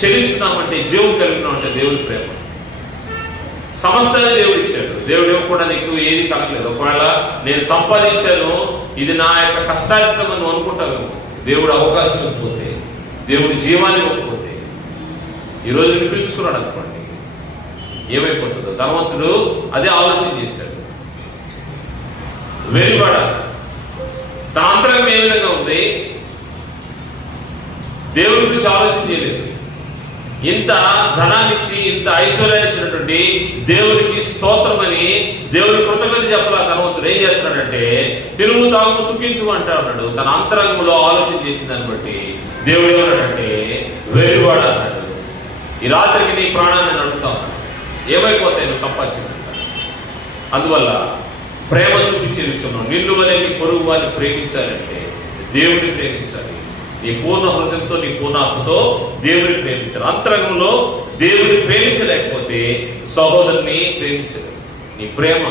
చెల్లిస్తున్నామంటే, జీవం కలిగినామంటే దేవుడి ప్రేమ. సమస్తాన్ని దేవుడు ఇచ్చాడు. దేవుడు ఇవ్వకుండా నీకు ఏది కలగలేదు. ఒకవేళ నేను సంపాదించాను, ఇది నా యొక్క కష్టార్జితం అని అనుకుంటావు. దేవుడు అవకాశం ఇవ్వకపోతే, దేవుడి జీవాన్ని ఇవ్వకపోతే, ఈరోజు నేను పిలుచుకున్నాడు అనుకోండి, ఏమైపోతుందో ధనవంతుడు అదే ఆలోచన చేశాడు. వెలువడ తన అంతరంగం ఏ విధంగా ఉంది, దేవుడి గురించి ఆలోచన చేయలేదు. ఇంత ధనాన్నిచ్చి ఇంత ఐశ్వర్యాన్ని ఇచ్చినటువంటి దేవుడికి స్తోత్రమని దేవుడి కృతజ్ఞత చెప్పాల ధనవంతుడు ఏం చేస్తున్నాడంటే తిరుగు తాగు సుఖించుకుంటా ఉన్నాడు. తన అంతరంగంలో ఆలోచన చేసిన దాన్ని బట్టి దేవుడు ఏమన్నాడంటే వెలువడ అన్నాడు. ఈ రాత్రికి నీ ప్రాణాన్ని నేను అడుగుతా ఉన్నాను, ఏమైపోతాయి నువ్వు సంపాదించుకుంటా. అందువల్ల ప్రేమ చూపించే విషయంలో నిన్ను వలె నీ పొరుగు వారిని ప్రేమించాలంటే దేవుడిని ప్రేమించాలి. నీ పూర్ణ హృదయంతో నీ పూర్ణాత్మతో దేవుడిని ప్రేమించాలి. అంతరంగంలో దేవుడిని ప్రేమించలేకపోతే సహోదరుని ప్రేమించలేదు. నీ ప్రేమ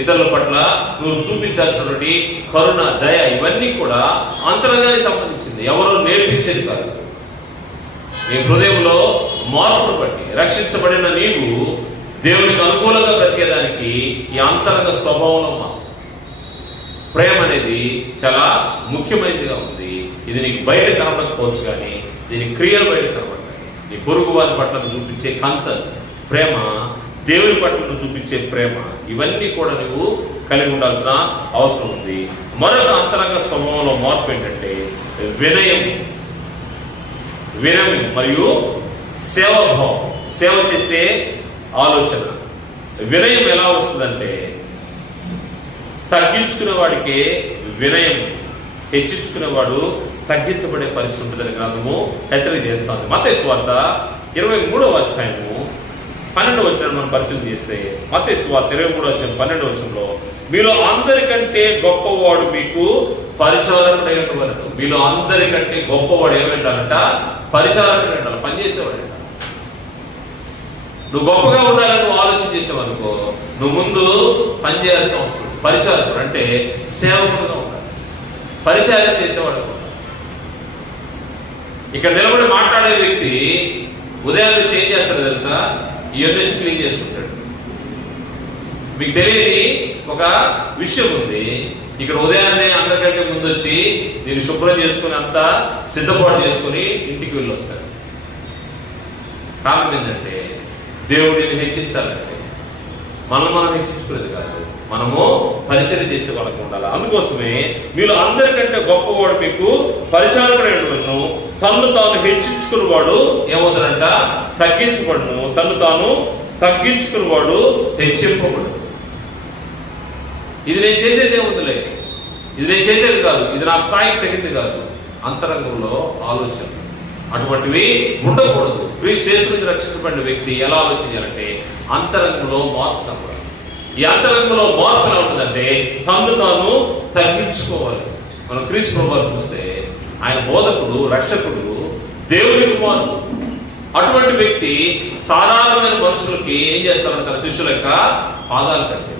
ఇతరుల పట్ల నువ్వు చూపించాల్సినటువంటి కరుణ, దయ ఇవన్నీ కూడా అంతరంగానికి సంబంధించింది, ఎవరో నేర్పించేది కాదు. నీ హృదయంలో మార్పును బట్టి రక్షించబడిన నీవు దేవునికి అనుకూలంగా బ్రతికేదానికి ఈ అంతరంగ స్వభావంలో ప్రేమ అనేది చాలా ముఖ్యమైనదిగా ఉంది. ఇది నీకు బయట కనబడకపోవచ్చు, కానీ దీని క్రియలు బయట కనబడతాయి. నీ పొరుగు వారి పట్ల చూపించే కన్సర్న్ ప్రేమ, దేవుని పట్ల చూపించే ప్రేమ, ఇవన్నీ కూడా నువ్వు కలిగి ఉండాల్సిన అవసరం ఉంది. మరొక అంతరంగ స్వభావంలో మార్పు ఏంటంటే వినయం మరియు సేవాభావం, సేవ చేసే ఆలోచన. వినయం ఎలా వస్తుందంటే తగ్గించుకునే వాడికి వినయం, హెచ్చించుకునేవాడు తగ్గించబడే పరిస్థితి ఉంటుందని గ్రంథము హెచ్చరిక చేస్తుంది. మత్తయి సువార్త 23వ అధ్యాయము 12వ వచనం మనం పరిశీలన చేస్తే, మత్తయి సువార్త 23వ అధ్యాయం 12వ వచనంలో మీలో అందరికంటే గొప్పవాడు మీకు పరిచారకుడు అయి ఉండవలెను. మీలో అందరికంటే గొప్పవాడు ఏమంటారంట? పరిచారకుడు అంటారు, పనిచేసేవాడు అంట. నువ్వు గొప్పగా ఉండాలని నువ్వు ఆలోచన చేసావనుకో, నువ్వు ముందు పనిచేయాల్సిన అవసరం. పరిచారకుడు అంటే సేవకుడుగా ఉండాలి, పరిచారం చేసేవాడు. ఇక్కడ నిలబడి మాట్లాడే వ్యక్తి ఉదయం నుంచి ఏం చేస్తాడు తెలుసా? ఇవన్నీ వచ్చి క్లీన్ చేసుకుంటాడు. మీకు తెలియని ఒక విషయం ఉంది. ఇక్కడ ఉదయాన్నే అందరికంటే ముందు వచ్చి దీన్ని శుభ్రం చేసుకుని అంతా సిద్ధపాటు చేసుకుని ఇంటికి వెళ్ళి వస్తాడు. కారణం ఏంటంటే దేవుడిని హెచ్చించాలంటే మనం హెచ్చించుకునేది కాదు, మనము పరిచయం చేసే వాళ్ళకి ఉండాలి. అందుకోసమే మీరు అందరికంటే గొప్పవాడు మీకు పరిచారకుడైనను, తన్ను తాను హెచ్చించుకునేవాడు ఏమవుతాడంట? తగ్గించబడును. తన్ను తాను తగ్గించుకునేవాడు హెచ్చింపబడు. ఇది నేను చేసేది ఏముందిలే, ఇది నేను చేసేది కాదు, ఇది నా స్థాయికి తగింది కాదు. అంతరంగంలో ఆలోచన అటువంటివి ఉండకూడదు. క్రీస్తు యేసు నుంచి రక్షించబడిన వ్యక్తి ఎలా ఆలోచించాలంటే అంతరంగంలో మార్పు తప్పదు. ఈ అంతరంగంలో మార్పు ఎలా ఉంటుందంటే తన్ను తాను తగ్గించుకోవాలి. మనం క్రీస్తు వారు చూస్తే ఆయన బోధకుడు, రక్షకుడు, దేవుని కుమారుడు. అటువంటి వ్యక్తి సాధారణమైన మనుషులకి ఏం చేస్తారంటే తన శిష్యుల యొక్క పాదాలు కట్టాడు.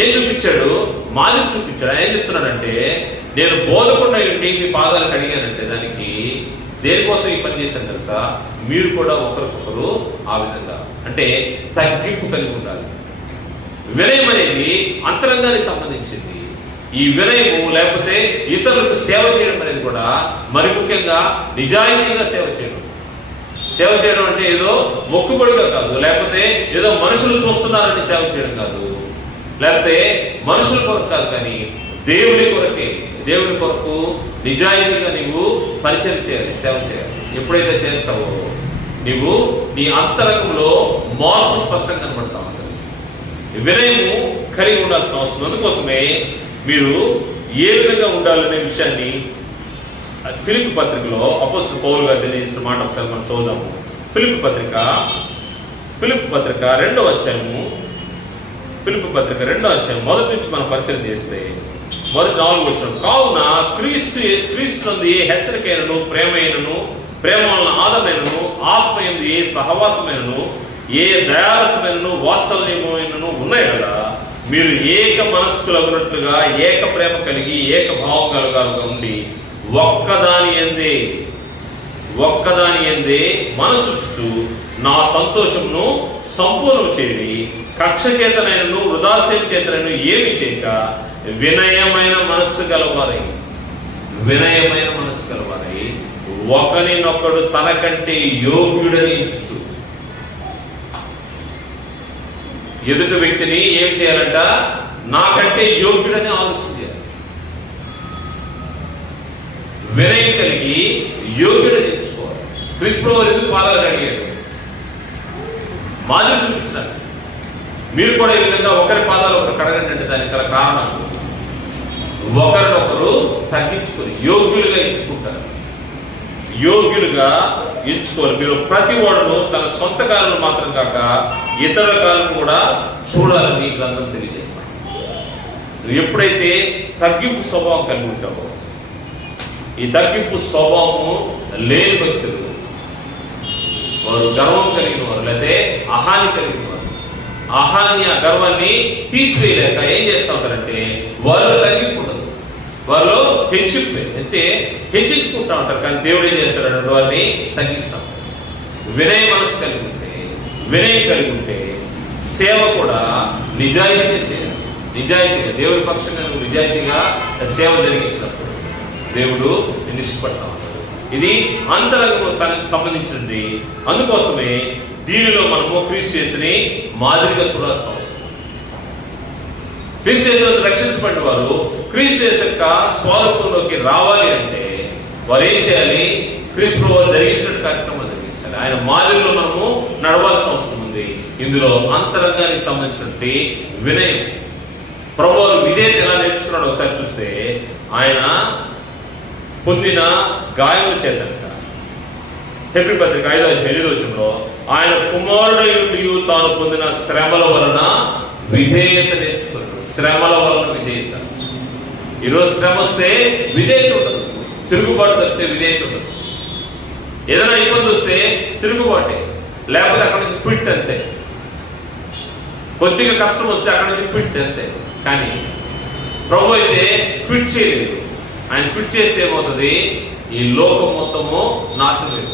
ఏం చూపించాడు? మాదిరి చూపించాడు. ఏం చెప్తున్నాడంటే నేను బోధకుండా ఉండి మీ పాదాలు కడిగానంటే దానికి దేనికోసం ఈ పని చేశాను తెలుసా? మీరు కూడా ఒకరికొకరు ఆ విధంగా అంటే తగ్గింపు కలిగి ఉండాలి. వినయం అనేది అంతరంగానికి సంబంధించింది. ఈ వినయము లేకపోతే ఇతరులకు సేవ చేయడం అనేది కూడా మరి ముఖ్యంగా నిజాయితీగా సేవ చేయడం. సేవ చేయడం అంటే ఏదో మొక్కుబడిగా కాదు, లేకపోతే ఏదో మనుషులు చూస్తున్నారని సేవ చేయడం కాదు, లేకపోతే మనుషుల కొరకు కాదు, కానీ దేవుని కొరకే. దేవుని కొరకు నిజాయితీగా నీవు పరిచయం చేయాలి, సేవ చేయాలి. ఎప్పుడైతే చేస్తావో నీవు నీ అంతరంగంలో మార్పు స్పష్టంగా కనబడతా ఉంటుంది. వినయము కలిగి ఉండాల్సిన అవసరం. అందుకోసమే మీరు ఏ విధంగా ఉండాలనే విషయాన్ని ఫిలిప్పీ పత్రికలో అపోస్తలుడు పౌలు గారు తెలియజేసిన మాట ఒకసారి మనం చూద్దాము. ఫిలిప్పీ పత్రిక 2వ అధ్యాయము, ఫిలిప్పీ పత్రిక 2వ అధ్యాయం మొదటి నుంచి మనం పరిశీలన చేస్తే మొదటి 4వ వచనం, కావున క్రీస్తునందు ఏ హెచ్చరికైనను, ప్రేమ వలన ఆదరణైనను, ఆత్మయందు ఏ సహవాసమైనను, ఏ దయారసమైనను, వాత్సల్యమైనను ఉన్నాయి కదా, మీరు ఏక మనస్కులగునట్లుగా ఏక ప్రేమ కలిగి ఏక భావం కలగాలుగా ఉండి ఒక్కదాని ఎందే మనసు చుట్టూ నా సంతోషమును సంపూర్ణం చేయండి. కక్ష చేతనైనను వృధాశయం చేతనైనను ఏమి చేయక వినయమైన మనస్సు గలవారై ఒకరినొకడు తనకంటే యోగ్యుడని ఎంచుచు. ఎదుటి వ్యక్తిని ఏం చేయాలంట? నాకంటే యోగ్యుడని ఆలోచన చేయాలి. వినయం కలిగి యోగ్యుడని ఎంచుకోవాలి. క్రీస్తు వారు ఎందుకు పాదాలు అడిగారు? మాదిరి చూపించడానికి. మీరు కూడా ఈ విధంగా ఒకరి పాదాలు ఒకరు కడగండి అంటే దానికి గల కారణం ఒకరినొకరు తగ్గించుకొని యోగ్యులుగా ఎంచుకుంటారు. యోగ్యులుగా ఎంచుకోవాలి. మీరు ప్రతి వాడును తన సొంత కాలను మాత్రం కాక ఇతర కాలను కూడా చూడాలని ఈ గ్రంథం తెలియజేస్తాను. నువ్వు ఎప్పుడైతే తగ్గింపు స్వభావం కలిగి ఉంటావో, ఈ తగ్గింపు స్వభావము లేని వ్యక్తులు, వారు గర్వం కలిగిన వారు, లేకపోతే అహాని కలిగిన వారు, అహాని ఆ గర్వాన్ని తీసివేయలేక ఏం చేస్తూ ఉంటారంటే వాళ్ళు తగ్గింపు ఉండదు, వాళ్ళు హెచ్చించుకుంటా ఉంటారు. కానీ దేవుడు ఏం చేస్తాడు? వారిని తగ్గిస్తాం. వినయ మనసు కలిగి ఉంటే, వినయం కలిగి ఉంటే సేవ కూడా నిజాయితీగా చేయాలి. నిజాయితీగా దేవుడి పక్షంగా నువ్వు నిజాయితీగా సేవ జరిగించినప్పుడు దేవుడు నిన్ను ఇష్టపడతా ఉంటాడు. ఇది అంతరంగం సంబంధించినది. అందుకోసమే దీనిలో మనము క్రీస్తు యేసుని మాదిరిగా చూడాల్సిన అవసరం. క్రీస్తు యేసు రక్షించబడిన వారు క్రీస్తు యేసు యొక్క స్వరూపంలోకి రావాలి అంటే వారు ఏం చేయాలి? క్రీస్తు వారు జరిగించిన కార్యక్రమాలు జరిగించాలి. ఆయన మాదిరిలో మనము నడవాల్సిన అవసరం ఉంది. ఇందులో అంతరంగానికి సంబంధించినటువంటి వినయం. ప్రభువు విధేయత ఎలా నేర్చుకున్నాడు ఒకసారి చూస్తే, ఆయన పొందిన గాయముల చేతంట హెబ్రీ పత్రిక 5:8 ఆయన కుమారుడయుడు తాను పొందిన శ్రమల వలన విధేయత నేర్చుకున్నాడు. శ్రమల వలన విధేయత. ఈరోజు శ్రమ వస్తే విధేయత ఉండదు, తిరుగుబాటు తప్పితే విధేయత ఉండదు. ఏదైనా ఇబ్బంది వస్తే తిరుగుబాటే, లేకపోతే అక్కడి నుంచి క్విట్ అంతే. కొద్దిగా కష్టం వస్తే అక్కడి నుంచి క్విట్ అంతే. కానీ ప్రభు అయితే క్విట్ చేయలేదు. ఆయన క్విట్ చేస్తే ఏమవుతుంది? ఈ లోకం మొత్తము నాశనం.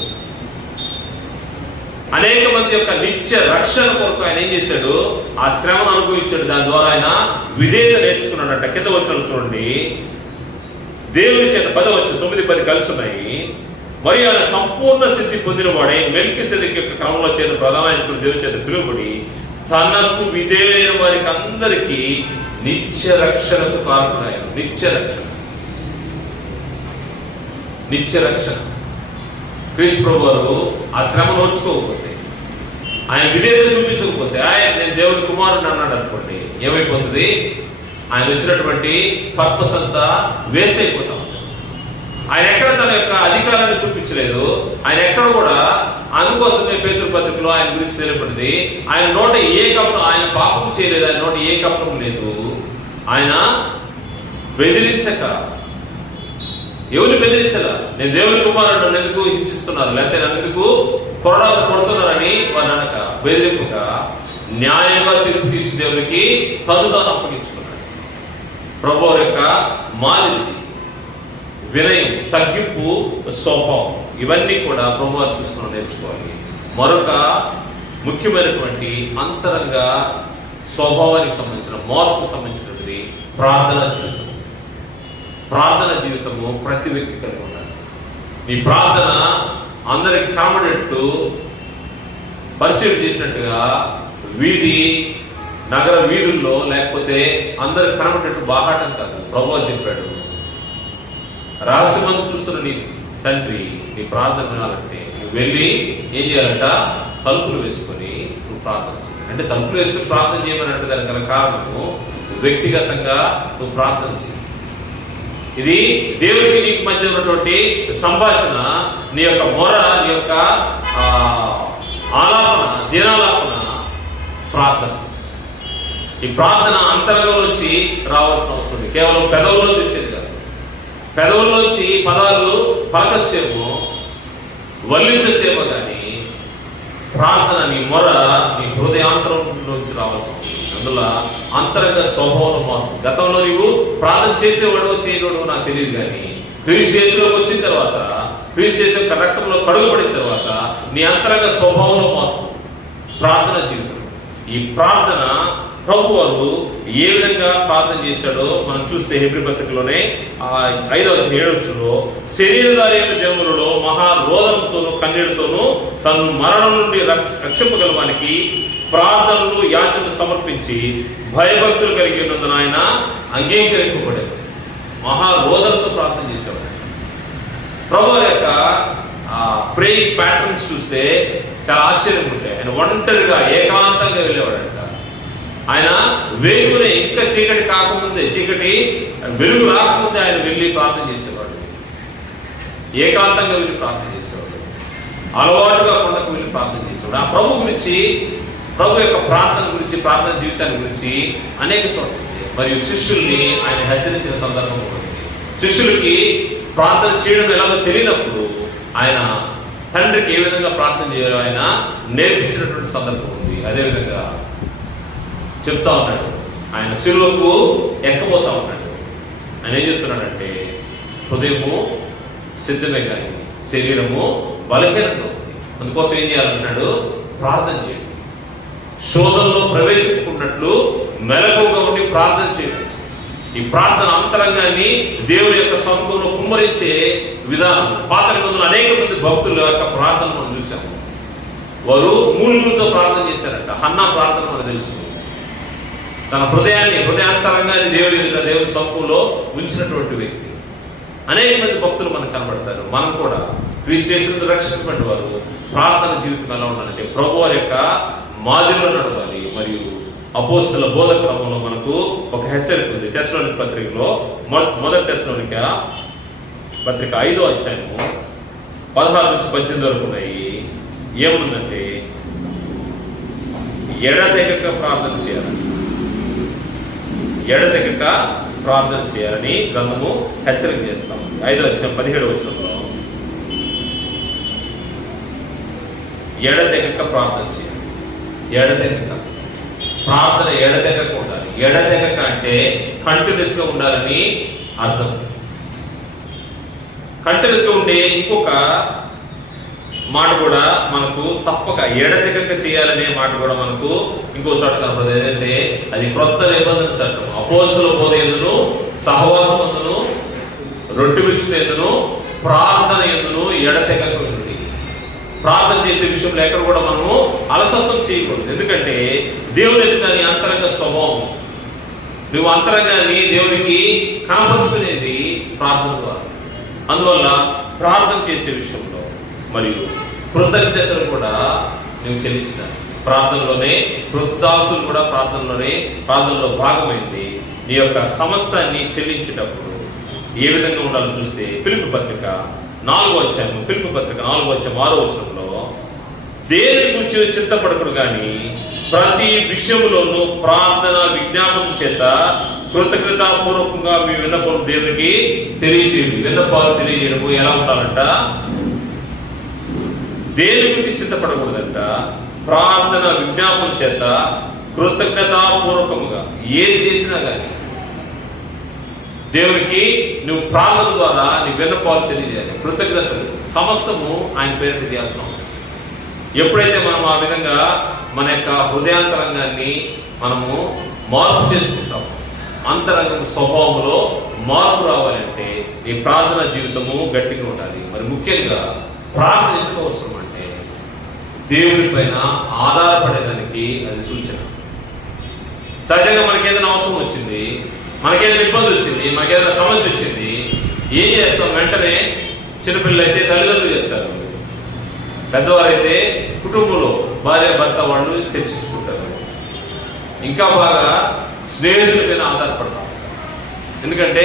అనేక మంది యొక్క నిత్య రక్షణ కొరకు ఆయన ఏం చేశాడు? ఆ శ్రమను అనుభవించాడు. దాని ద్వారా ఆయన విధేయత నేర్చుకున్నాడంట. కింద వచ్చిన చూడండి, దేవుని చేత 9-10 కలిసి ఉన్నాయి. మరి ఆయన సంపూర్ణ సిద్ధి పొందిన వాడే మెల్కీసెదెకు యొక్క క్రమంలో చేత ప్రధాన యాజకుడు దేవుని చేత పిలువబడి తనకు విధేయులైన వారికి అందరికీ నిత్య రక్షణకు కారణాయన. నిత్య రక్షణ. క్రీస్తు ప్రభు వారు ఆ శ్రమ నోచుకోకపోతే, ఆయన విధేయత చూపించకపోతే, నేను దేవుని కుమారుడు అన్నాడు అనుకోండి, ఏమైపోతుంది? ఆయన వచ్చినటువంటి పర్పస్ అంతా వేస్ట్ అయిపోతాం. ఆయన ఎక్కడ తన యొక్క అధికారాన్ని చూపించలేదు. ఆయన ఎక్కడ కూడా, అందుకోసమే పేతురు పత్రికలో ఆయన గురించి తెలియబడింది, ఆయన నోట ఏ కపటం, ఆయన పాపం చేయలేదు, ఆయన నోట ఏ కపటం లేదు. ఆయన బెదిరించక, ఎవరిని బెదిరించలా, నేను దేవుని కుమారుడు, నన్ను ఎందుకు హింసిస్తున్నారు, లేకపోతే నన్ను ఎందుకు కొరడాలు కొడుతున్నారని వారు అనక, బెదిరింపుగా న్యాయంగా తీర్పు తీర్చి దేవునికి తను తాను అప్పగించుకున్నాడు. ప్రభు యొక్క మాదిరి వినయం, తగ్గింపు స్వభావం, ఇవన్నీ కూడా ప్రభు తీసుకుని నేర్చుకోవాలి. మరొక ముఖ్యమైనటువంటి అంతరంగ స్వభావానికి సంబంధించిన మార్పుకు సంబంధించినటువంటి ప్రార్థనా జీవితం. ప్రార్థన జీవితము ప్రతి వ్యక్తి కలిగి ఉండాలి. నీ ప్రార్థన అందరికి కనబడేట్టు పరిశీలన చేసినట్టుగా నగర వీధుల్లో, లేకపోతే అందరికి కనబడేట్టు బాహాటం కాదు. ప్రభువు చెప్పాడు, రహస్యమందు చూస్తున్న నీ తండ్రి నీ ప్రార్థన వినాలంటే నువ్వు వెళ్ళి ఏం చేయాలంట? తలుపులు వేసుకొని నువ్వు ప్రార్థన చేయాలి. అంటే తలుపులు వేసుకొని ప్రార్థన చేయమని అంటే దానికి గల కారణము వ్యక్తిగతంగా నువ్వు ప్రార్థన చేయాలి. ఇది దేవుడికి నీకు మధ్య ఉన్నటువంటి సంభాషణ, నీ యొక్క మొర, నీ యొక్క ఆలాపన, దీనాలాపన ప్రార్థన. ఈ ప్రార్థన అంతరంగంలోంచి రావాల్సిన అవసరం ఉంది. కేవలం పెదవుల్లోంచి వచ్చేది కాదు. పెదవుల్లోంచి పదాలు పలకొచ్చేమో, వల్లించొచ్చేమో, కానీ ప్రార్థన, నీ మొర నీ హృదయాంతరంలోంచి రావాల్సిన అవసరం. అందులో అంతరంగ స్వభావంలో మార్పు. గతంలో నీవు ప్రార్థన చేసేవాడు చేయవాడు నాకు తెలియదు, కానీ క్రీస్తు యేసులోకి వచ్చిన తర్వాత, క్రీస్తు యేసు యొక్క రక్తంలో కడుగుపడిన తర్వాత నీ అంతరంగ స్వభావంలో మార్పు, ప్రార్థన జీవితం. ఈ ప్రార్థన ప్రభు వారు ఏ విధంగా ప్రార్థన చేశాడో మనం చూస్తే హెబ్రీ పత్రికలోనే 5:7 శరీరధారి అయిన జన్మలలో మహారోధంతోనూ కన్నీళ్లతోనూ తను మరణం నుండి రక్షింపగలవానికి ప్రార్థనలు యాచనలు సమర్పించి భయభక్తులు కలిగి ఉన్నందున ఆయన అంగీకరింపబడేది. మహారోధంతో ప్రార్థన చేసేవాడు. ప్రభు యొక్క ప్రేయింగ్ ప్యాటర్న్స్ చూస్తే చాలా ఆశ్చర్యంగా ఉంటాయి. ఆయన ఒంటరిగా ఏకాంతంగా వెళ్ళేవాడంట. ఆయన వేగునే ఇంకా చీకటి కాకముందే, చీకటి వెలుగు రాకముందే ఆయన వెళ్ళి ప్రార్థన చేసేవాడు. ఏకాంతంగా వెళ్ళి ప్రార్థన చేసేవాడు. అలవాటుగా కొండకు వెళ్ళి ప్రార్థన చేసేవాడు. ఆ ప్రభు గురించి, ప్రభు యొక్క ప్రార్థన గురించి, ప్రార్థన జీవితాన్ని గురించి అనేక చోట్ల మరియు శిష్యుల్ని ఆయన హెచ్చరించిన సందర్భం ఉంది. శిష్యులకి ప్రార్థన చేయడం ఎలాగో తెలియనప్పుడు ఆయన తండ్రికి ఏ విధంగా ప్రార్థన చేయాలో ఆయన నేర్పించినటువంటి సందర్భం ఉంది. అదేవిధంగా చెప్తా ఉన్నాడు. ఆయన శిలువకు ఎక్కబోతా ఉన్నాడు. ఆయన ఏం చెప్తున్నాడంటే, హృదయము సిద్ధమే కానీ శరీరము బలహీనంగా ఉంది. అందుకోసం ఏం చేయాలంటున్నాడు? ప్రార్థన చేయండి. శోధనలో ప్రవేశించుకున్నట్లు మెలకువగా ఉండి ప్రార్థన చేయండి. ఈ ప్రార్థన అంతరంగాన్ని దేవుని యొక్క సముఖంలో కుమ్మరించే విధానం. పాత నిబంధనలు అనేక మంది భక్తుల యొక్క ప్రార్థన మనం చూసాము. వారు మూలుగులతో ప్రార్థన చేశారంట. హన్నా ప్రార్థన మనకు తెలుసు. తన హృదయాంతరంగాన్ని దేవుని సముఖంలో ఉంచినటువంటి వ్యక్తి. అనేక మంది భక్తులు మనకు కనబడతారు. మనం కూడా క్రీస్తు రక్షించబడిన వారు ప్రార్థన జీవితం ఎలా ఉండాలంటే ప్రభు వారి యొక్క మాదిరిలో నడవాలి. మరియు అపోస్తల బోధ క్రమంలో మనకు ఒక హెచ్చరిక ఉంది. తెస్సలోనిక పత్రికలో మొదటి తెస్సలోనిక పత్రిక 5వ అధ్యాయము 16 నుంచి 18 వరకు ఉన్నాయి. ఏముందంటే, ఎడతెగక ప్రార్థన చేయాలని, ఎడతెగక ప్రార్థన చేయాలని గ్రంథము హెచ్చరిక చేస్తాం. 5వ అధ్యాయం 17వ వచనంలో ఎడతెగక ప్రార్థన చేయాలి. ఎడతెగక ప్రార్థన ఎడతెగక ఉండాలి. ఎడతెగక అంటే కంటిన్యూస్ గా ఉండాలని అర్థం. కంటిన్యూస్ గా ఉండే ఇంకొక మాట కూడా మనకు తప్పక ఎడతెగక చేయాలనే మాట కూడా మనకు ఇంకో చోట కనపడదు. ఏదంటే అది క్రొత్త నిబంధన చట్టం. అపోస్తలుల బోధ యందును, సహవాసం యందును, రొట్టె విరుచుట యందును, ప్రార్థన యందును ఎడతెగక ఉంది. ప్రార్థన చేసే విషయంలో ఎక్కడ కూడా మనము అలసత్వం చేయకూడదు. ఎందుకంటే దేవుని ఎదుట నీ అంతరంగ స్వభావం, నువ్వు అంతరంగాన్ని దేవునికి కనపరుచుకునేది ప్రార్థన ద్వారా. అందువల్ల ప్రార్థన చేసే విషయంలో మరియు కృతజ్ఞతలు కూడా నువ్వు చెల్లించాలి. ప్రార్థనలోనే కృతజ్ఞతాస్తులు కూడా ప్రార్థనలో భాగమైంది. నీ యొక్క సమస్తాన్ని చెల్లించేటప్పుడు ఏ విధంగా ఉండాలో చూస్తే ఫిలిప్పీ పత్రిక 4వ అధ్యాయం 6వ వచనంలో దేని గురించి చింతపడకుడు కానీ ప్రతి విషయంలోనూ ప్రార్థన విజ్ఞాపనం చేత కృతజ్ఞతాపూర్వకంగా మీ విన్నపాలు దేవునికి తెలియజేయండి. విన్నపాలు తెలియజేయడము ఎలా ఉండాలంట? దేని గురించి చింతపడకూడదంట. ప్రార్థన విజ్ఞాపనం చేత కృతజ్ఞతాపూర్వకంగా ఏది చేసినా కానీ దేవునికి నువ్వు ప్రార్థన ద్వారా నీ విన్నపాలు తెలియజేయాలి. కృతజ్ఞతలు సమస్తము ఆయన పేరు చేయాల్సిన అవసరం. ఎప్పుడైతే మనం ఆ విధంగా మన యొక్క హృదయాంతరంగాన్ని మనము మార్పు చేసుకుంటాము, అంతరంగ స్వభావంలో మార్పు రావాలంటే నీ ప్రార్థన జీవితము గట్టిగా ఉండాలి. మరి ముఖ్యంగా ప్రార్థన ఎందుకు అవసరం అంటే దేవుని పైన ఆధారపడేదానికి అది సూచన. సహజంగా మనకి ఏదైనా అవసరం వచ్చింది, మనకేదైనా ఇబ్బంది వచ్చింది, మనకేదైనా సమస్య వచ్చింది, ఏం చేస్తాం? వెంటనే చిన్నపిల్లలు అయితే తల్లిదండ్రులు చెప్తారు, పెద్దవారైతే కుటుంబంలో భార్య భర్త వాళ్ళు చర్చించుకుంటారు. ఇంకా బాగా స్నేహితుల పైన ఆధారపడతాం. ఎందుకంటే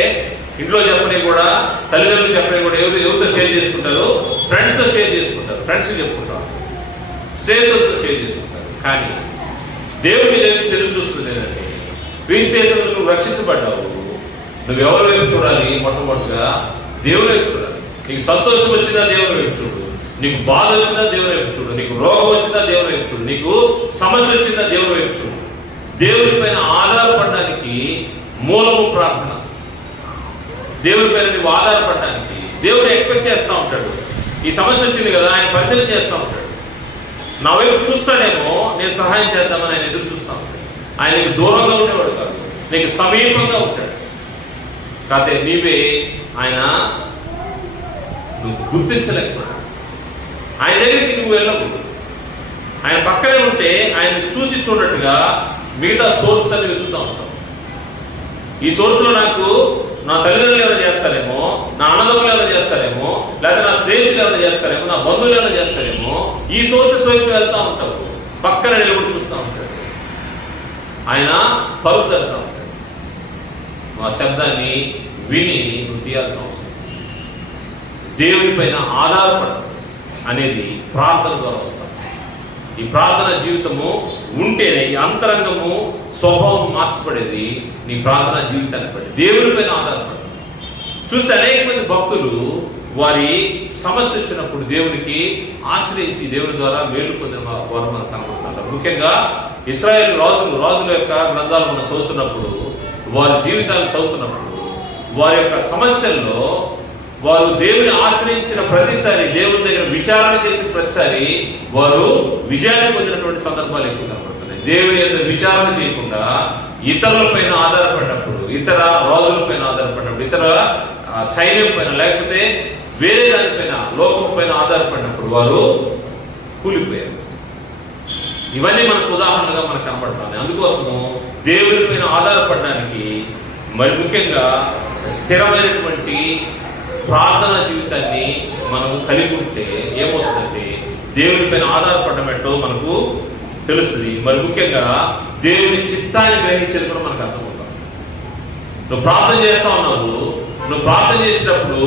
ఇంట్లో చెప్పని కూడా, తల్లిదండ్రులు చెప్పని కూడా ఎవరితో షేర్ చేసుకుంటారు? ఫ్రెండ్స్తో షేర్ చేసుకుంటారు, ఫ్రెండ్స్కి చెప్పుకుంటారు, స్నేహితులతో షేర్ చేసుకుంటారు. కానీ దేవుడి మీద చెరువు చూస్తుంది లేదంటే రిజిస్ట్రేషన్ నువ్వు రక్షించబడ్డావు, నువ్వు ఎవరి వైపు చూడాలి? మొట్టమొదటిగా దేవుని వైపు చూడాలి. నీకు సంతోషం వచ్చినా దేవుని వైపు చూడు, నీకు బాధ వచ్చినా దేవుని వైపు చూడు, నీకు రోగం వచ్చినా దేవుని వైపు చూడు, నీకు సమస్య వచ్చినా దేవుని వైపు చూడు. దేవుని పైన ఆధారపడడానికి మూలము ప్రార్థన. దేవుని పైన నువ్వు ఆధారపడడానికి దేవుడు ఎక్స్పెక్ట్ చేస్తూ ఉంటాడు. ఈ సమస్య వచ్చింది కదా, ఆయన పరిశీలన చేస్తూ ఉంటాడు. నా వైపు చూస్తాడేమో, నేను సహాయం చేద్దామని ఆయన ఎదురు చూస్తూ ఉంటాడు. ఆయనకు దూరంగా ఉండేవాడు కాదు, నీకు సమీపంగా ఉంటాడు. కాకపోతే నీవే ఆయన నువ్వు గుర్తించలేకపోయాడు. ఆయన దగ్గరికి నువ్వు వెళ్ళకూడదు. ఆయన పక్కనే ఉంటే ఆయన చూసి చూడట్టుగా మిగతా సోర్స్ అని వెతుకుతూ ఉంటావు. ఈ సోర్స్లో నాకు నా తల్లిదండ్రులు ఏమైనా చేస్తారేమో, నా అన్నదమ్ములు ఏమైనా చేస్తారేమో, లేకపోతే నా స్నేహితులు ఏమైనా చేస్తారేమో, నా బంధువులు ఏమైనా చేస్తారేమో, ఈ సోర్సెస్ వైపు వెళ్తూ ఉంటావు. పక్కన నిలబడి చూస్తూ ఉంటాడు. ఆయన పరుగు వెళ్తూ ఉంటాడు. ఆ శబ్దాన్ని విని నువ్వు తీయాల్సిన అవసరం. దేవుని పైన ఆధారపడడం అనేది ప్రార్థన ద్వారా వస్తాం. ఈ ప్రార్థన జీవితము ఉంటేనే ఈ అంతరంగము స్వభావం మార్చబడేది నీ ప్రార్థనా జీవితాన్ని బట్టి. దేవుని పైన ఆధారపడడం చూస్తే అనేక మంది భక్తులు వారి సమస్య వచ్చినప్పుడు దేవునికి ఆశ్రయించి దేవుని ద్వారా మేలు పొందిన వారు మనకు కనబడుతుంటారు. ముఖ్యంగా ఇశ్రాయేలు రాజుల యొక్క గ్రంథాలు మనం చదువుతున్నప్పుడు, వారి జీవితాలు చదువుతున్నప్పుడు, వారి యొక్క సమస్యల్లో వారు దేవుని ఆశ్రయించిన ప్రతిసారి, దేవుని దగ్గర విచారణ చేసిన ప్రతిసారి వారు విజయాన్ని పొందినటువంటి సందర్భాలు ఎక్కువ కనబడుతున్నాయి. దేవుని యొక్క విచారణ చేయకుండా ఇతరులపైన ఆధారపడినప్పుడు, ఇతర రాజులపైన ఆధారపడినప్పుడు, ఇతర సైన్యం పైన, లేకపోతే వేరే దానిపైన, లోకం పైన ఆధారపడినప్పుడు వారు కూలిపోయారు. ఇవన్నీ మనకు ఉదాహరణగా మనకు కనబడుతున్నాయి. అందుకోసము దేవుని పైన ఆధారపడడానికి మరి ముఖ్యంగా స్థిరమైనటువంటి ప్రార్థన జీవితాన్ని మనము కలిగి ఉంటే ఏమవుతుందంటే దేవుని పైన ఆధారపడడం ఏంటో మనకు తెలుస్తుంది. మరి ముఖ్యంగా దేవుని చిత్తాన్ని గ్రహించేది కూడా మనకు అర్థమవుతుంది. నువ్వు ప్రార్థన చేస్తా ఉన్నావు, నువ్వు ప్రార్థన చేసినప్పుడు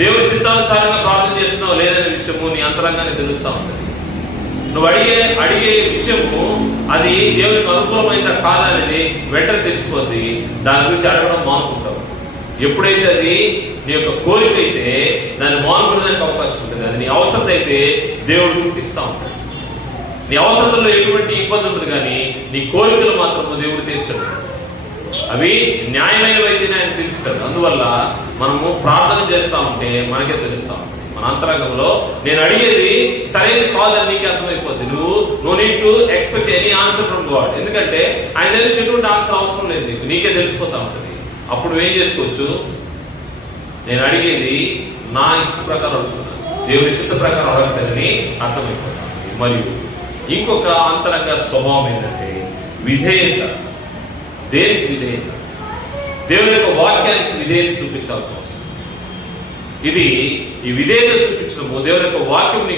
దేవుని చిత్తానుసారంగా ప్రార్థన చేస్తున్నావు లేదనే విషయము నీ అంతరంగాన్ని తెలుస్తూ ఉంటుంది. నువ్వు అడిగే విషయము అది దేవునికి అనుకూలమైందా కాదనేది వెంటనే తెలిసిపోద్ది. దాని గురించి అడగడం మానుకుంటావు. ఎప్పుడైతే అది నీ యొక్క కోరిక అయితే దాన్ని మానుకునేదానికి అవకాశం ఉంటుంది. అది నీ అవసరం అయితే దేవుడు గుర్తిస్తూ ఉంటాడు. నీ అవసరంలో ఎటువంటి ఇబ్బంది ఉంటుంది, కానీ నీ కోరికలు మాత్రం దేవుడు తీర్చడు. అవి న్యాయమైనవి అయితే ఆయన పిలుస్తాడు. అందువల్ల మనము ప్రార్థన చేస్తూ ఉంటే మనకే తెలుస్తూ ఉంటుంది మన అంతరంగంలో నేను అడిగేది సరైనది కాదని నీకే అర్థమైపోద్ది. No need to expect any answer from God. ఎందుకంటే ఆయన దగ్గర ఎటువంటి ఆన్సర్ అవసరం లేదు, నీకే తెలిసిపోతా ఉంటుంది. అప్పుడు ఏం చేసుకోవచ్చు, నేను అడిగేది నా ఇష్ట ప్రకారం అడుగుతున్నాను, దేవుని చిత్త ప్రకారం అడగలేదని అర్థమైపోతాను. మరియు ఇంకొక అంతరంగ స్వభావం ఏంటంటే విధేయత. దేనికి విధేయత? దేవుని యొక్క వాక్యానికి విధేయత చూపించాల్సిన అవసరం. ఈ విధేయత చూపించడము, దేవుని యొక్క వాక్యం నీ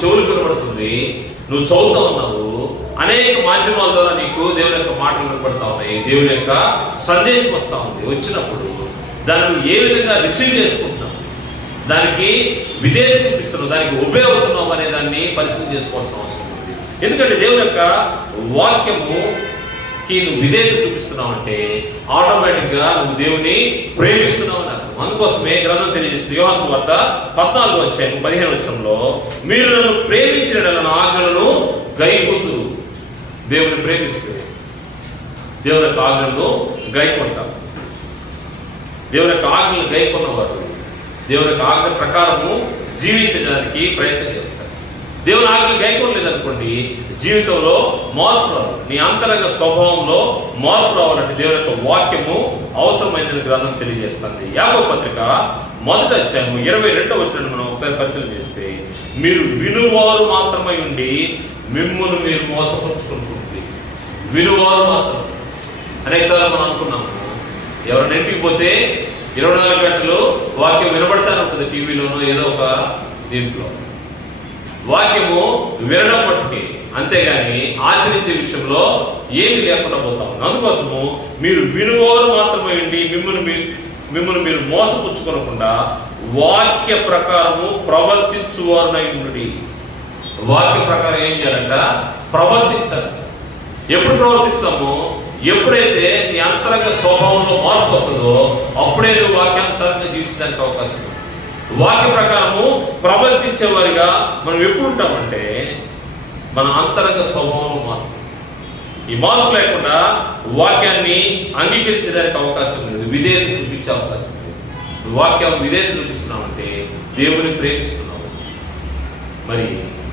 చెవులు వినబడుతుంది, నువ్వు చదువుతా ఉన్నావు, అనేక మాధ్యమాల ద్వారా నీకు దేవుని యొక్క మాటలు వినపడతా ఉన్నాయి, దేవుని యొక్క సందేశం వస్తూ ఉంది. వచ్చినప్పుడు దాన్ని ఏ విధంగా రిసీవ్ చేసుకుంటున్నావు, దానికి విధేయత చూపిస్తున్నావు, దానికి ఒబే అవుతున్నావు అనే దాన్ని పరిశీలన చేసుకోవాల్సిన అవసరం ఉంది. ఎందుకంటే దేవుని యొక్క వాక్యముకి నువ్వు విధేయత చూపిస్తున్నావు అంటే ఆటోమేటిక్ గా నువ్వు దేవుని ప్రేమిస్తున్నావు అని అర్థం. అందుకోసమే గ్రంథం తెలియజేస్తుంది. యోహాను సువార్త 14:15 మీరు నన్ను ప్రేమించిన నా ఆజ్ఞలను గైకొందురు. దేవుని ప్రేమిస్తే దేవుని యొక్క ఆజ్ఞలను గైకొంటారు. దేవుని యొక్క ఆజ్ఞలను గైకొన్నవారు దేవుని యొక్క ఆజ్ఞ ప్రకారము జీవించడానికి ప్రయత్నం చేస్తారు. దేవుని ఆజ్ఞలు గైకొనలేదనుకోండి, జీవితంలో మార్పు రాదు. నీ అంతరంగ స్వభావంలో మార్పు రావాలంటే దేవుని యొక్క వాక్యము అవసరమైందని గ్రంథం తెలియజేస్తుంది. యాకోబు పత్రిక 1వ అధ్యాయము 22వ వచనం మనం ఒకసారి పరిశీలన చేస్తే, మీరు వినువారు మాత్రమై ఉండి మిమ్మును మీరు మోసపరుచుకుంటుంది. వినువారు మాత్రం. అనేకసార్లు మనం అనుకున్నాము, ఎవరైనా ఇంటికి పోతే 24 గంటలు వాక్యం వినబడతానే ఉంటుంది, టీవీలోనో ఏదో ఒక దీంట్లో. వాక్యము వినడం మట్టుకి, అంతేగాని ఆచరించే విషయంలో ఏమి లేకుండా పోతాం. అందుకోసము మీరు వినువారు మాత్రమే ఉండి మిమ్మల్ని మీరు మోసపుచ్చుకోకుండా వాక్య ప్రకారము ప్రవర్తించువారునై ఉండి. వాక్య ప్రకారం ఏం చేయాలంట? ప్రవర్తించాలి. ఎప్పుడు ప్రవర్తిస్తామో, ఎప్పుడైతే నీ అంతరంగ స్వభావంలో మార్పు వస్తుందో అప్పుడే నువ్వు వాక్యానుసారంగా జీవించడానికి అవకాశం ఉంది. వాక్య ప్రకారము ప్రవర్తించే వారిగా మనం ఎప్పుడు ఉంటామంటే మన అంతరంగ స్వభావంలో మార్పు. ఈ మార్పు లేకుండా వాక్యాన్ని అంగీకరించడానికి అవకాశం లేదు, విధేయత చూపించే అవకాశం లేదు. నువ్వు వాక్యం విధేయత చూపిస్తున్నావంటే దేవుని ప్రేమిస్తున్నావు. మరి